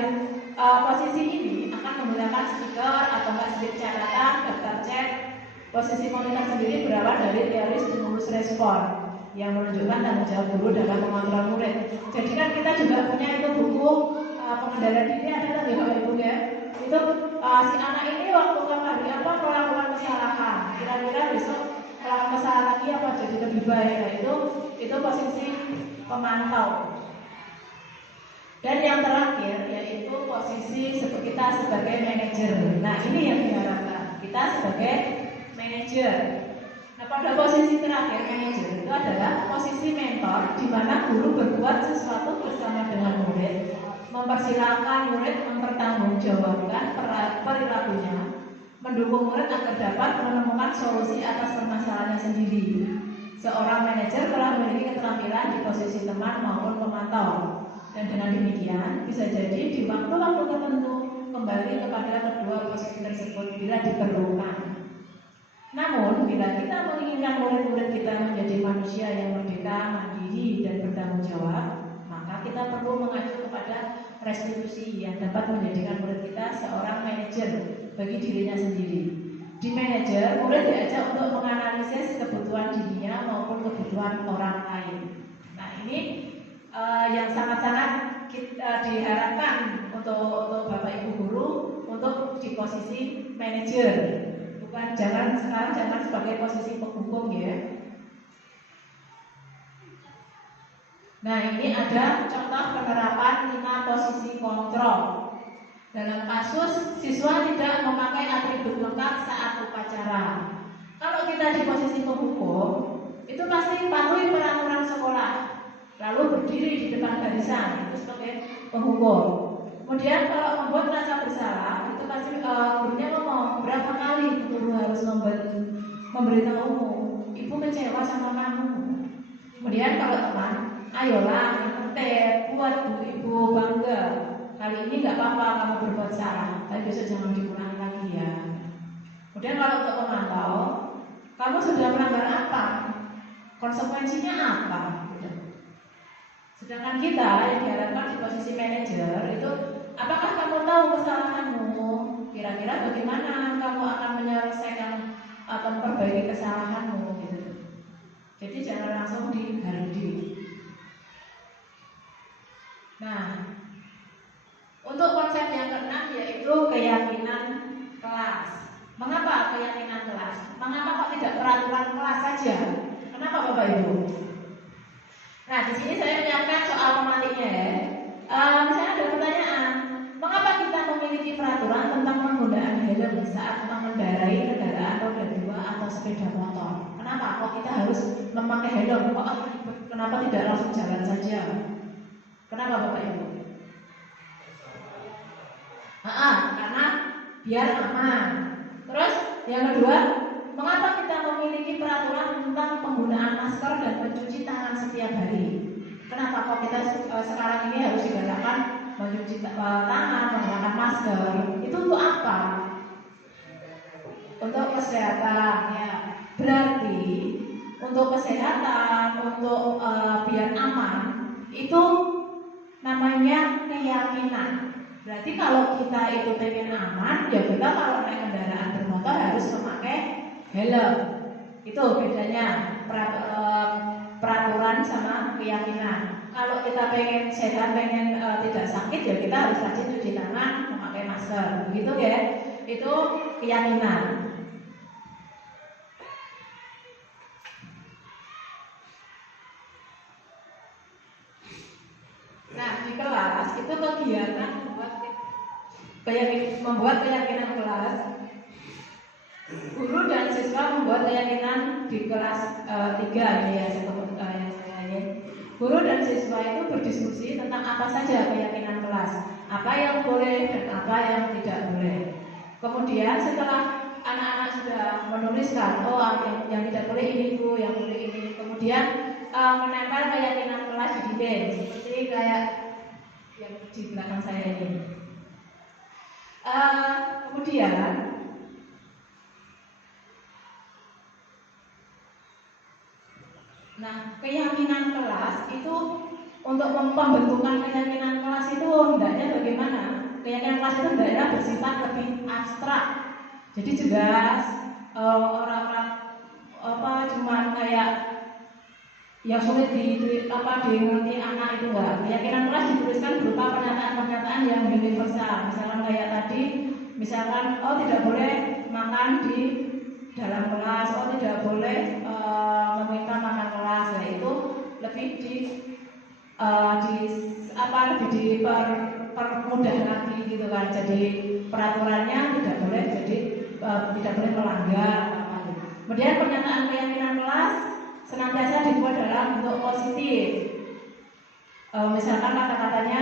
posisi ini akan menggunakan stiker atau slip catatan, daftar cek. Posisi monitor sendiri berawal dari teori stimulus respon yang menunjukkan tanggung jawab guru dalam mengontrol murid. Jadi kan kita juga punya itu buku pengendalian diri, ada nggak Bapak Ibu ya? Itu si anak ini waktu kemarin apa melakukan kesalahan, kira-kira besok melakukan kesalahan lagi apa jadi lebih baik. Nah, itu posisi pemantau. Dan yang terakhir yaitu posisi kita sebagai manajer. Nah, ini yang diharapkan kita sebagai manajer. Nah, pada posisi terakhir manajer itu adalah posisi mentor, di mana guru berbuat sesuatu bersama dengan murid, mempersilahkan murid mempertanggungjawabkan perilakunya, mendukung murid agar dapat menemukan solusi atas permasalahannya sendiri. Seorang manajer telah memiliki keterampilan di posisi teman maupun pemantau, dan dengan demikian bisa jadi di waktu-waktu tertentu kembali kepada kedua posisi tersebut bila diperlukan. Namun, bila kita menginginkan murid-murid kita menjadi manusia yang merdeka, mandiri, dan bertanggung jawab, maka kita perlu mengacu kepada restitusi yang dapat menjadikan murid kita seorang manajer bagi dirinya sendiri. Di manajer, murid diajak untuk menganalisis kebutuhan dirinya maupun kebutuhan orang lain. Nah, ini yang sangat-sangat diharapkan untuk Bapak Ibu guru untuk di posisi manajer. Bukan jangan sebagai posisi penghukum ya. Nah, ini ada contoh penerapan 5 posisi kontrol. Dalam kasus siswa tidak memakai atribut lengkap saat upacara. Kalau kita di posisi penghukum, itu pasti patuhi peraturan sekolah, lalu berdiri di depan barisan, itu sebagai penghukum. Kemudian kalau membuat merasa bersalah, itu pasti gurunya ngomong berapa kali guru harus memberitahumu, ibu kecewa sama kamu. Kemudian kalau teman, ayolah yang tertib, buat ibu bangga. Kali ini nggak apa-apa kamu berbuat salah, tapi besok jangan diulangi lagi ya. Kemudian kalau untuk pemantau, kamu sudah melanggar apa? Konsekuensinya apa? Sedangkan kita yang diharapkan di posisi manajer itu, apakah kamu tahu kesalahanmu? Kira-kira bagaimana kamu akan menyelesaikan atau memperbaiki kesalahanmu? Gitu. Jadi jangan langsung dihardi. Nah, untuk konsep yang keenam yaitu keyakinan kelas. Mengapa keyakinan kelas? Mengapa kok tidak peraturan kelas saja? Kenapa Bapak Ibu? Nah, di sini saya menyiapkan soal pemantiknya ya. Misalnya ada pertanyaan, mengapa kita memiliki peraturan tentang penggunaan helm saat mengendarai kendaraan roda 2 atau sepeda motor? Kenapa kok kita harus memakai helm? Kenapa tidak langsung jalan saja? Kenapa Bapak Ibu? Karena biar aman. Terus yang kedua, mengapa kita memiliki peraturan tentang penggunaan masker dan mencuci tangan setiap hari? Kenapa kok kita sekarang ini harus digalakkan mencuci tangan, menggunakan masker? Itu untuk apa? Untuk kesehatan ya. Berarti untuk kesehatan, untuk biar aman, itu namanya keyakinan. Berarti kalau kita itu pengen aman, ya kita kalau naik kendaraan bermotor harus memakai helm. Itu bedanya peraturan sama keyakinan. Kalau kita pengen sehat, pengen tidak sakit, ya kita harus rajin cuci tangan, memakai masker, begitu ya. Itu keyakinan. Nah, di kelas itu kegiatan membuat keyakinan kelas. Guru dan siswa membuat keyakinan di kelas 3 ini ya, Guru dan siswa itu berdiskusi tentang apa saja keyakinan kelas, apa yang boleh dan apa yang tidak boleh. Kemudian setelah anak-anak sudah menuliskan, oh yang tidak boleh ini Bu, yang boleh ini. Kemudian menempel keyakinan kelas di dinding, seperti kayak yang di belakang saya ini. Kemudian keyakinan kelas itu untuk pembentukan keyakinan kelas itu hendaknya bagaimana? Keyakinan kelas itu hendaknya bersifat lebih abstrak. Jadi jelas orang-orang cuma kayak yang sulit dimengerti anak itu enggak. Keyakinan kelas dituliskan berupa pernyataan-pernyataan yang universal. Misalkan kayak tadi, misalkan tidak boleh makan di dalam kelas, tidak boleh meminta makan kelas, yaitu lebih dipermudah lagi gitu kan. Jadi peraturannya tidak boleh melanggar apa gitu. Kemudian pernyataan keyakinan kelas senantiasa dibuat dalam bentuk positif. Misalkan kata-katanya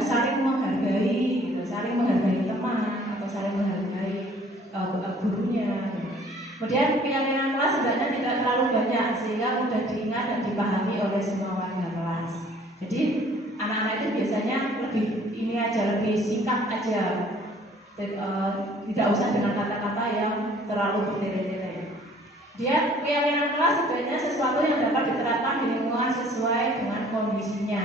saling menghargai, gitu, saling menghargai teman atau saling menghargai gurunya. Kemudian keyakinan kelas sebenarnya tidak terlalu banyak sehingga mudah diingat dan dipahami oleh semua warga kelas. Jadi anak-anak itu biasanya lebih singkat aja, tidak usah dengan kata-kata yang terlalu bertele-tele. Dia keyakinan kelas sebenarnya sesuatu yang dapat diterapkan di lingkungan sesuai dengan kondisinya.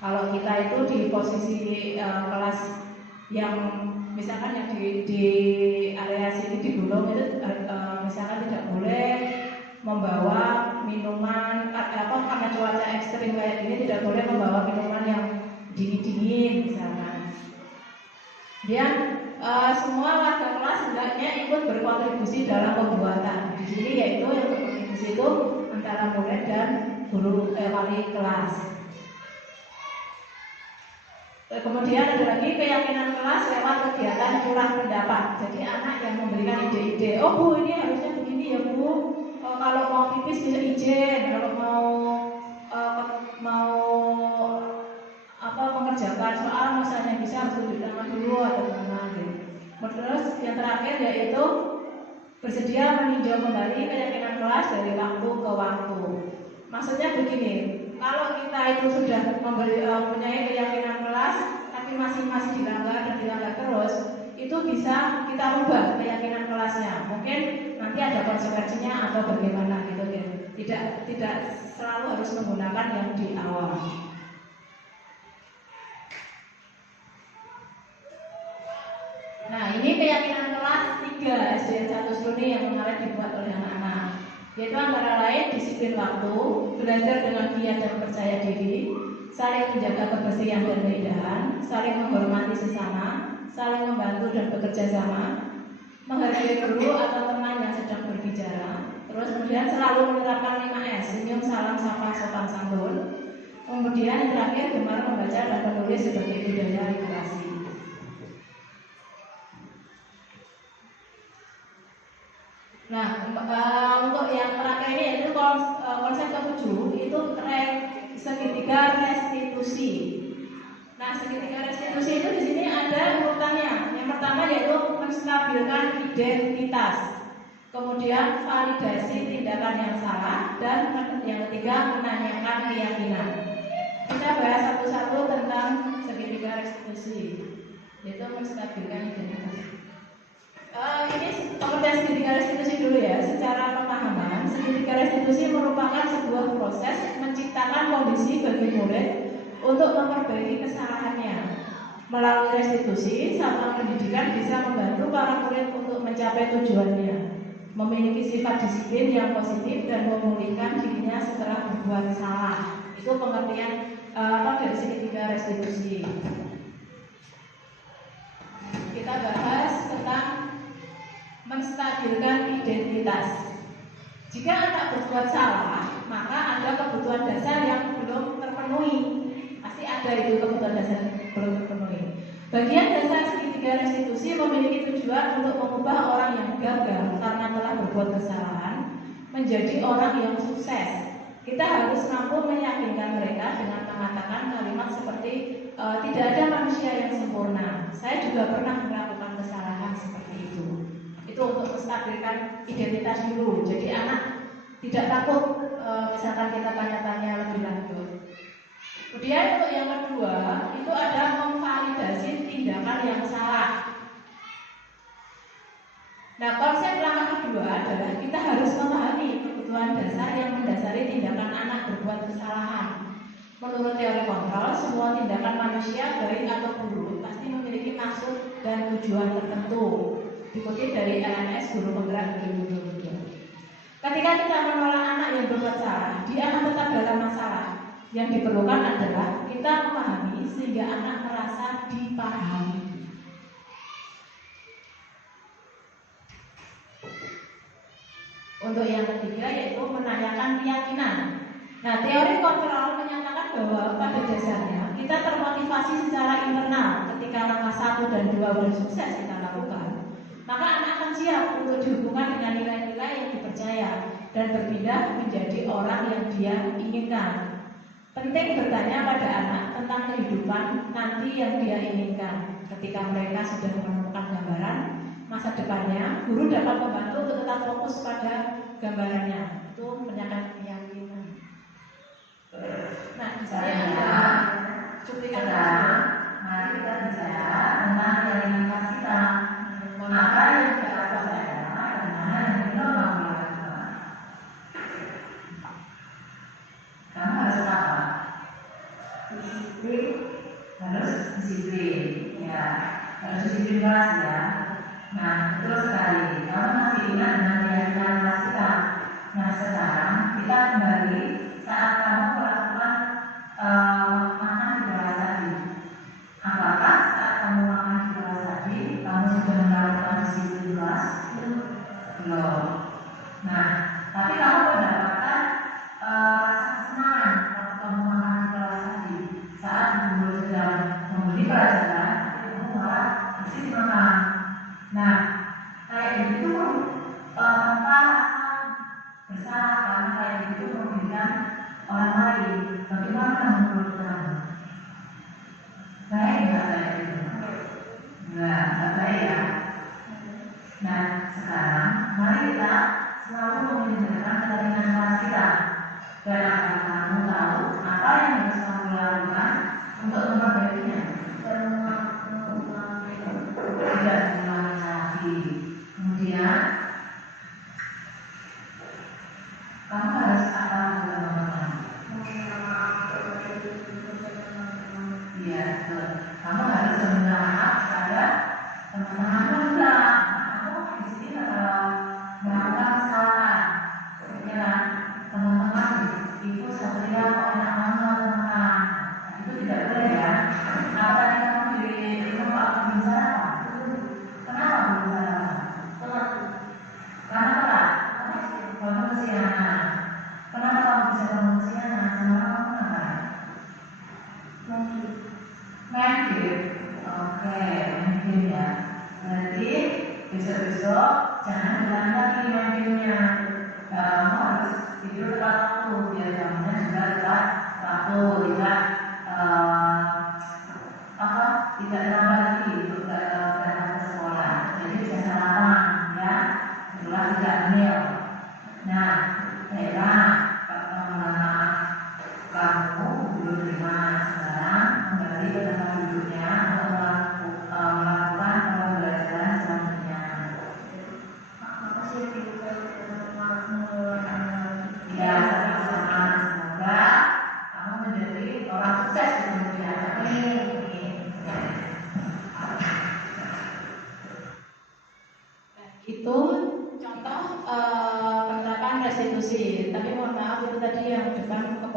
Kalau kita itu di posisi kelas yang misalkan yang di area sini di gunung itu misalkan tidak boleh membawa minuman karena cuaca ekstrim kayak gini, tidak boleh membawa minuman yang dingin misalkan. Dia semua warga kelas hendaknya ikut berkontribusi dalam pembuatan. Di sini yaitu yang berkontribusi itu antara murid dan guru wali kelas. Kemudian ada lagi keyakinan kelas lewat kegiatan curah pendapat. Jadi anak yang memberikan ide-ide. Oh Bu, ini harusnya begini ya Bu. Kalau mau pipis bisa izin. Kalau mau mengerjakan soal misalnya bisa harus tunjuk tangan dulu atau gimana gitu. Terus yang terakhir yaitu bersedia meninjau kembali keyakinan kelas dari waktu ke waktu. Maksudnya begini, kalau kita itu sudah mempunyai keyakinan kelas tapi masih dilanggar dan dilanggar terus, itu bisa kita ubah keyakinan kelasnya. Mungkin nanti ada konsekuensinya atau bagaimana gitu ya. Tidak selalu harus menggunakan yang di awal. Nah, ini keyakinan kelas 3 SDN 1 Seruni yang kemarin dibuat oleh anak-anak. Yaitu antara lain disiplin waktu, belajar dengan giat dan percaya diri, saling menjaga kebersihan dan keindahan, saling menghormati sesama, saling membantu dan bekerja sama, menghargai guru atau teman yang sedang berbicara. Terus kemudian selalu menerapkan 5S, senyum, salam, sapa, sopan santun. Kemudian yang terakhir gemar membaca dan menulis sebagai budaya literasi. Nah, untuk yang terakhir ini yaitu konsep ke-7 itu segitiga restitusi. Nah, segitiga restitusi itu di sini ada urutannya. Yang pertama yaitu menstabilkan identitas, kemudian validasi tindakan yang salah, dan yang ketiga menanyakan keyakinan. Kita bahas satu-satu tentang segitiga restitusi, yaitu menstabilkan identitas. Ini pengertian segitiga restitusi dulu ya. Secara pemahaman, segitiga restitusi merupakan sebuah proses menciptakan kondisi bagi murid untuk memperbaiki kesalahannya. Melalui restitusi, satuan pendidikan bisa membantu para murid untuk mencapai tujuannya. memiliki sifat disiplin yang positif dan memulihkan dirinya setelah berbuat salah. Itu pengertian dari segitiga restitusi. Kita bahas tentang menstabilkan identitas. Jika anak berbuat salah, maka ada kebutuhan dasar yang belum terpenuhi. Pasti ada itu kebutuhan dasar yang belum terpenuhi. Bagian dasar segitiga restitusi memiliki tujuan untuk mengubah orang yang gagal karena telah berbuat kesalahan menjadi orang yang sukses. Kita harus mampu meyakinkan mereka dengan mengatakan kalimat seperti tidak ada manusia yang sempurna. Saya juga pernah melakukan kesalahan seperti itu. Itu untuk menstabilkan identitas dulu. Jadi anak tidak takut misalkan kita tanya-tanya lebih lanjut. Kemudian untuk yang kedua itu ada memvalidasi tindakan yang salah. Nah, konsep langkah kedua adalah kita harus memahami kebutuhan dasar yang mendasari tindakan anak berbuat kesalahan. Menurut teori kontrol, semua tindakan manusia, baik atau buruk, pasti memiliki maksud dan tujuan tertentu. Dikutip dari LMS Guru Penggerak 2022. Ketika kita menolak anak yang berbuat salah, dia akan tetap dalam masalah. Yang diperlukan adalah kita memahami sehingga anak merasa dipahami. Untuk yang ketiga yaitu menanyakan keyakinan. Nah, teori kontrol menyatakan bahwa pada dasarnya kita termotivasi secara internal ketika langkah 1 dan 2 sudah sukses kita lakukan. Maka anak akan siap untuk dihubungkan dengan nilai-nilai yang dipercaya dan berpindah menjadi orang yang dia inginkan. Penting bertanya pada anak tentang kehidupan nanti yang dia inginkan. Ketika mereka sudah menemukan gambaran masa depannya, guru dapat membantu untuk tetap fokus pada gambarannya. Itu menyatakan keyakinan. Nah, di sini ada cuplikan. Mari kita bicara tentang realitas kita. Apa yang kita percaya dan mana yang kita mau lakukan. Kamu harus apa? Disiplin. Harus disiplin. Ya, harus disiplin kelas ya. Nah, betul sekali. Kamu masih ingat dengan keyakinan kelas kita. Nah, sekarang kita kembali saat kamu melakukan makan di kelas tadi. Apakah saat kamu makan di kelas tadi, kamu sudah melakukan disiplin kelas? Belum. Nah, tapi kamu mendapatkan rasa kesenangan waktu kamu makan di kelas tadi. Saat guru sedang memberi pelajaran, kamu malah asik makan. Nah, kayak gitu tanpa rasa bersalah karena kayak gitu memberikan orang lain. Bagaimana menurut kamu? Baik nggak kayak gitu? Nggak baik ya. Nah, sekarang mari kita selalu mendengarkan keyakinan kelas kita. Dan akan kamu tahu apa yang harus kamu lakukan untuk memperbaikinya. Tidak mengulangi lagi. Kemudian kamu harus apa teman-teman? Iya, betul. Kamu harus meminta maaf pada teman-teman juga. Kamu di sini melakukan kesalahan. Ya, teman-teman, ibu Satria kok enak banget teman-teman. Itu tidak boleh ya. Apa tadi kamu di tempat pembicaraan? Kenapa pembicaraan? Karena apa? Kamu kesiangan. Kenapa kamu bisa bangun kesiangan? Semalam kamu ngapain? Main game. Oke, main game ya. Berarti besok-besok jangan ulang lagi main gamenya. Kamu harus tidur tepat waktu biar kamunya juga tepat waktu, tidak terlambat lagi untuk berangkat ke sekolah. Jadi bisa sarapan ya, setelah tidak hamil. Nah, baiklah, kamu duduk di mana sekarang, kembali ke tempat duduknya untuk melakukan pembelajaran selanjutnya. Ya, sama-sama. Semoga kamu menjadi orang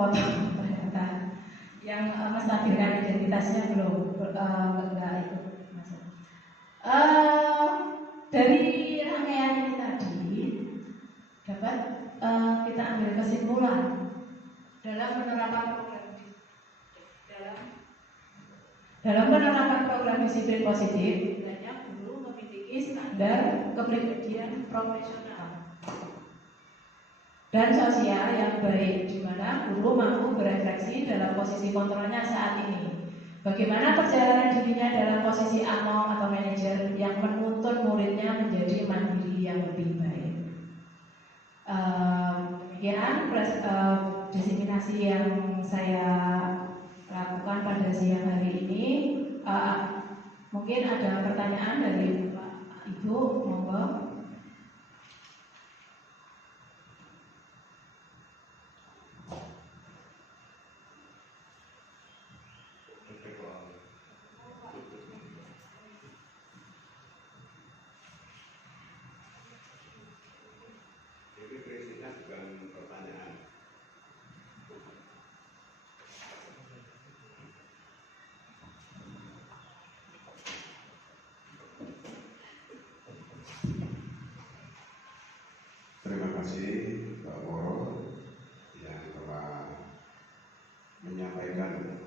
foto ternyata yang menstabilkan identitasnya belum enggak itu masuk. Dari rangkaian ini tadi dapat kita ambil kesimpulan dalam penerapan program disiplin positif, hendaknya guru memiliki standar kepribadian profesional dan sosial yang baik, di mana guru mampu berefleksi dalam posisi kontrolnya saat ini. Bagaimana perjalanan dirinya dalam posisi among atau manajer yang menuntun muridnya menjadi mandiri yang lebih baik. Demikian diseminasi yang saya lakukan pada siang hari ini. Mungkin ada pertanyaan dari Bapak Ibu, monggo. Terima kasih Pak Woro yang telah menyampaikan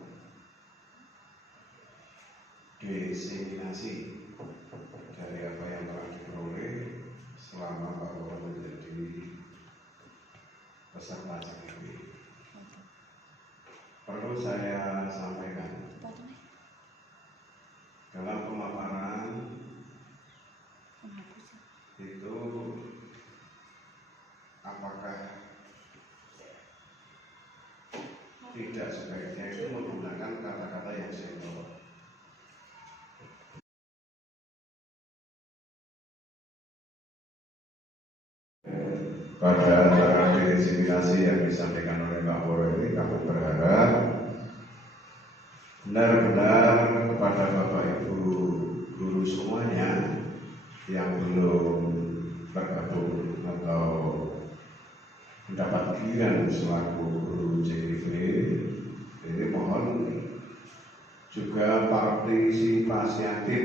diseminasi dari apa yang telah diperoleh selama Pak Woro menjadi peserta CGP. Perlu saya sampaikan dalam pemaparan itu apakah tidak sebaiknya itu menggunakan kata-kata yang simple. Pada acara diseminasi yang disampaikan oleh Pak Woro ini, kami berharap benar-benar kepada Bapak Ibu guru semuanya yang belum bergabung atau mendapat giliran selaku guru CGP, ini mohon juga partisipasi aktif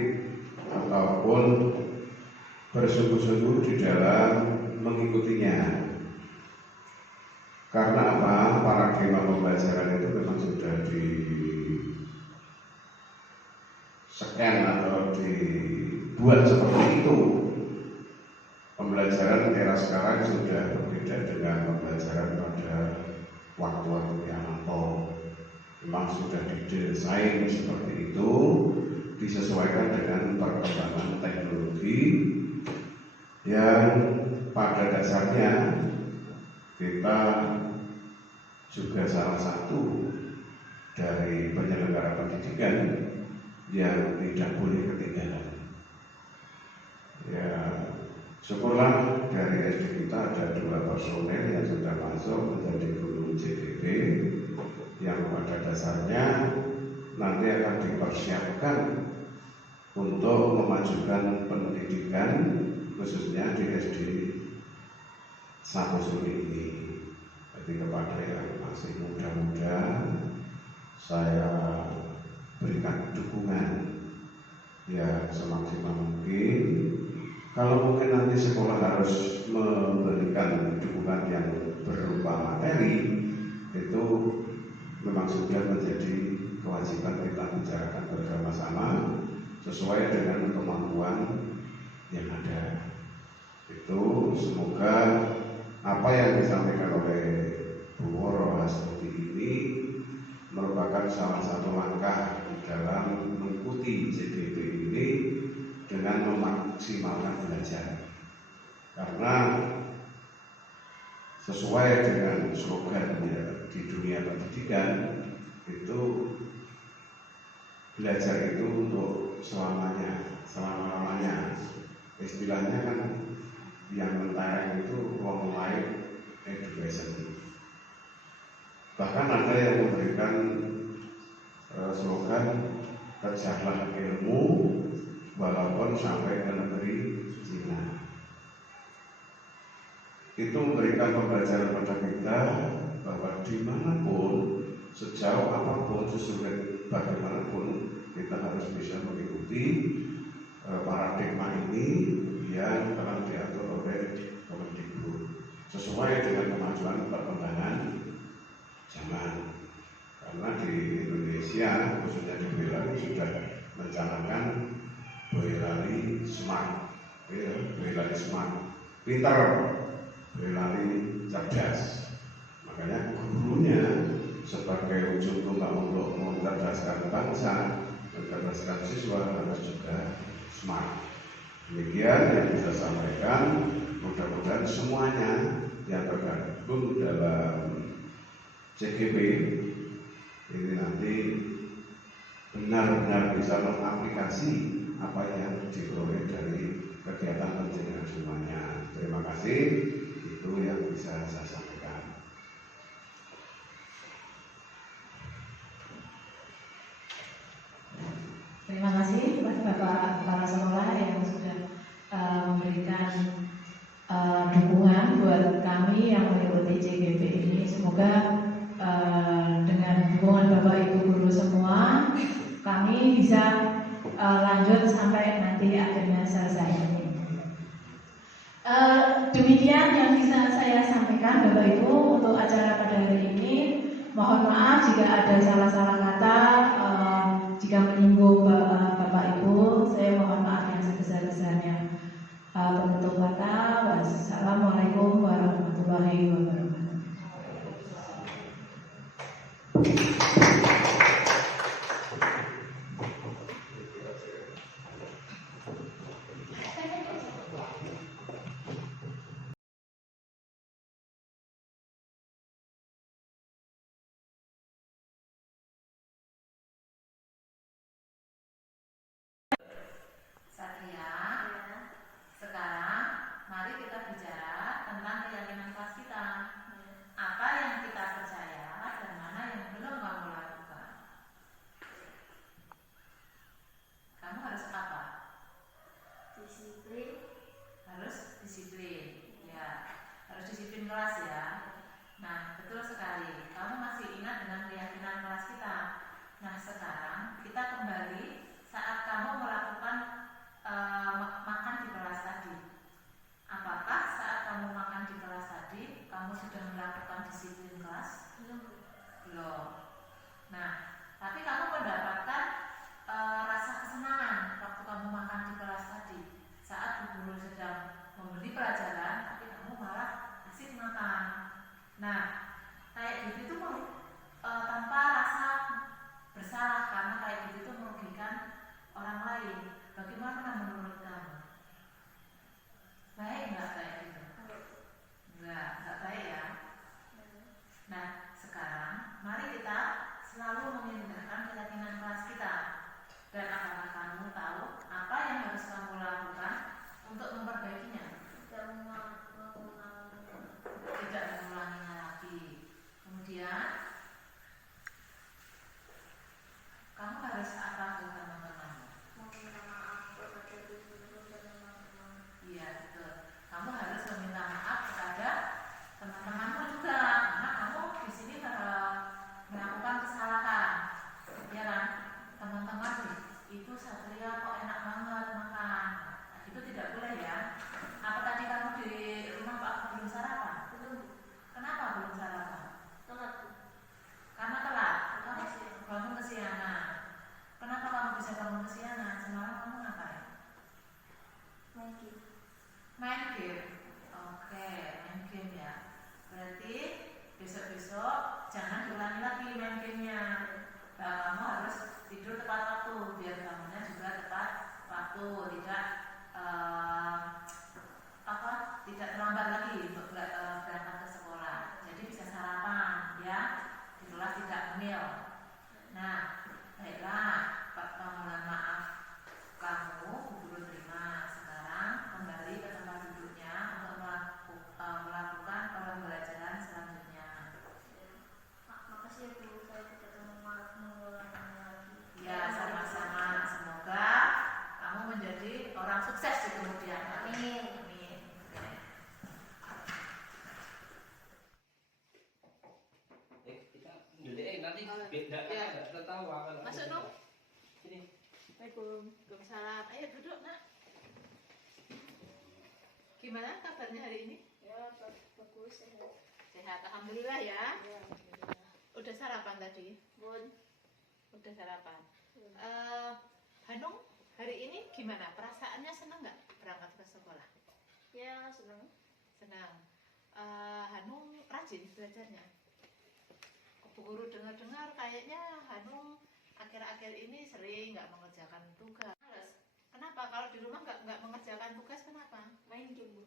ataupun bersungguh-sungguh di dalam mengikutinya. Karena apa? Paradigma pembelajaran itu memang sudah di scan atau dibuat seperti itu. Pembelajaran era sekarang sudah berbeda dengan pembelajaran pada waktu-waktu yang lampau. Memang sudah didesain seperti itu, disesuaikan dengan perkembangan teknologi yang pada dasarnya kita juga salah satu dari penyelenggara pendidikan yang tidak boleh ketinggalan. Ya, syukurlah dari SD kita ada 2 personel yang sudah masuk menjadi guru CGP yang pada dasarnya nanti akan dipersiapkan untuk memajukan pendidikan khususnya di SD 1 Suli ini. Jadi kepada yang masih muda-muda saya berikan dukungan ya semaksimal mungkin. Kalau mungkin nanti sekolah harus memberikan dukungan yang berupa materi, itu memang sudah menjadi kewajiban kita bicarakan bersama-sama sesuai dengan kemampuan yang ada. Itu semoga apa yang disampaikan oleh Bu Woro Hastuti ini merupakan salah satu langkah dalam mengikuti CGP ini dengan memaksimalkan belajar. Karena sesuai dengan slogannya di dunia pendidikan itu belajar itu untuk selama-lamanya. Istilahnya kan yang mentereng itu long life education. Bahkan ada yang memberikan slogan kejarlah ilmu walaupun sampai ke negeri Cina. Itu memberikan pembelajaran pada kita bahwa dimanapun, sejauh apapun, sesulit bagaimanapun, kita harus bisa mengikuti paradigma ini yang telah diatur oleh Kemendikbud sesuai dengan kemajuan perkembangan zaman. Karena di Indonesia, khususnya di Boyolali, sudah mencanangkan Boyolali Smart, Boyolali Smart, pintar, Boyolali cerdas. Makanya gurunya sebagai ujung tombak untuk mencerdaskan bangsa, mencerdaskan siswa harus juga smart. Demikian yang bisa sampaikan. Mudah-mudahan semuanya yang tergabung dalam CGP ini nanti benar-benar bisa mengaplikasi apa yang diperoleh dari kegiatan pendidikan semuanya. Terima kasih, itu yang bisa saya sampaikan. Terima kasih kepada Bapak Kepala Sekolah yang sudah memberikan dukungan buat kami yang mengikuti CGP ini. Semoga dengan dukungan Bapak Ibu guru semua, kami bisa lanjut sampai nanti akhirnya selesai ini. Demikian yang bisa saya sampaikan Bapak Ibu untuk acara pada hari ini. Mohon maaf jika ada salah-salah kata, jika menyinggung Bapak Ibu, saya mohon maaf yang sebesar-besarnya. Penutup kata, wassalamualaikum warahmatullahi wabarakatuh. Satria, sekarang mari kita bicara tentang keyakinan kelas kita. Apa yang kita percaya dan mana yang belum kamu lakukan. Kamu harus apa? Disiplin. Harus disiplin. Ya, harus disiplin kelas ya. Nah, betul sekali. Kamu masih ingat dengan keyakinan kelas kita. Nah, sekarang kita kembali saat kamu melakukan makan di kelas tadi. Apakah saat kamu makan di kelas tadi kamu sudah melakukan disiplin kelas? Belum. Nah, tapi kamu mendapatkan rasa kesenangan waktu kamu makan di kelas tadi. Saat guru sedang memberi pelajaran, tapi kamu malah asik makan. Nah, kayak gitu tuh tanpa rasa bersalah, karena kayak gitu tuh merugikan orang lain. Bagaimana menurut kamu? Baik nggak kayak gitu? Nggak baik ya. Nah, sekarang mari kita selalu mengindahkan keyakinan kelas kita. Dan apakah kamu tahu apa yang harus kamu lakukan untuk memperbaikinya? Tidak mengulanginya lagi. Kemudian kamu harus apa ke teman-teman? Meminta maaf kepada guru dan teman-teman. Iya, betul. Kamu harus meminta maaf kepada teman-temanmu juga, karena kamu di sini melakukan kesalahan. Ya kan? Teman-teman, itu Satria kok enak banget makan. Nah, itu tidak boleh ya. Apa tadi kamu di rumah Pak belum sarapan? Belum. Kenapa belum sarapan? Telat. Karena telat. Kamu bangun kesiangan. Kenapa kamu bisa bangun kesiangan? Semalam kamu ngapain? Main game. Main game. Oke, main game ya. Berarti besok-besok jangan diulangi lagi main gamenya. Nah, kamu harus tidur tepat waktu biar bangunnya juga tepat waktu, tidak tidak terlambat lagi untuk berangkat ke sekolah. Jadi bisa sarapan ya, di kelas tidak ngemil. Nah, baiklah, permohonan maaf kamu guru terima. Sekarang kembali ke tempat duduknya untuk melakukan pembelajaran selanjutnya. Makasih ya Bu, saya tidak mengulanginya lagi. Ya, sama-sama. Semoga kamu menjadi orang Nanti beda Ya. nggak tertawa kalau Masuk, ada. Nuk. Sini. Waalaikumsalam. Ayo duduk, Nak. Gimana kabarnya hari ini? Ya, bagus sehat. Sehat, alhamdulillah ya. Ya, alhamdulillah. Udah sarapan tadi? Bun. Udah sarapan. Belum. Hanung, hari ini gimana? Perasaannya senang nggak berangkat ke sekolah? Ya, senang. Senang. Hanung rajin belajarnya. Bu Guru dengar-dengar kayaknya Hanung akhir-akhir ini sering nggak mengerjakan tugas. Males. Kenapa? Kalau di rumah nggak mengerjakan tugas, kenapa? Main game, Bu.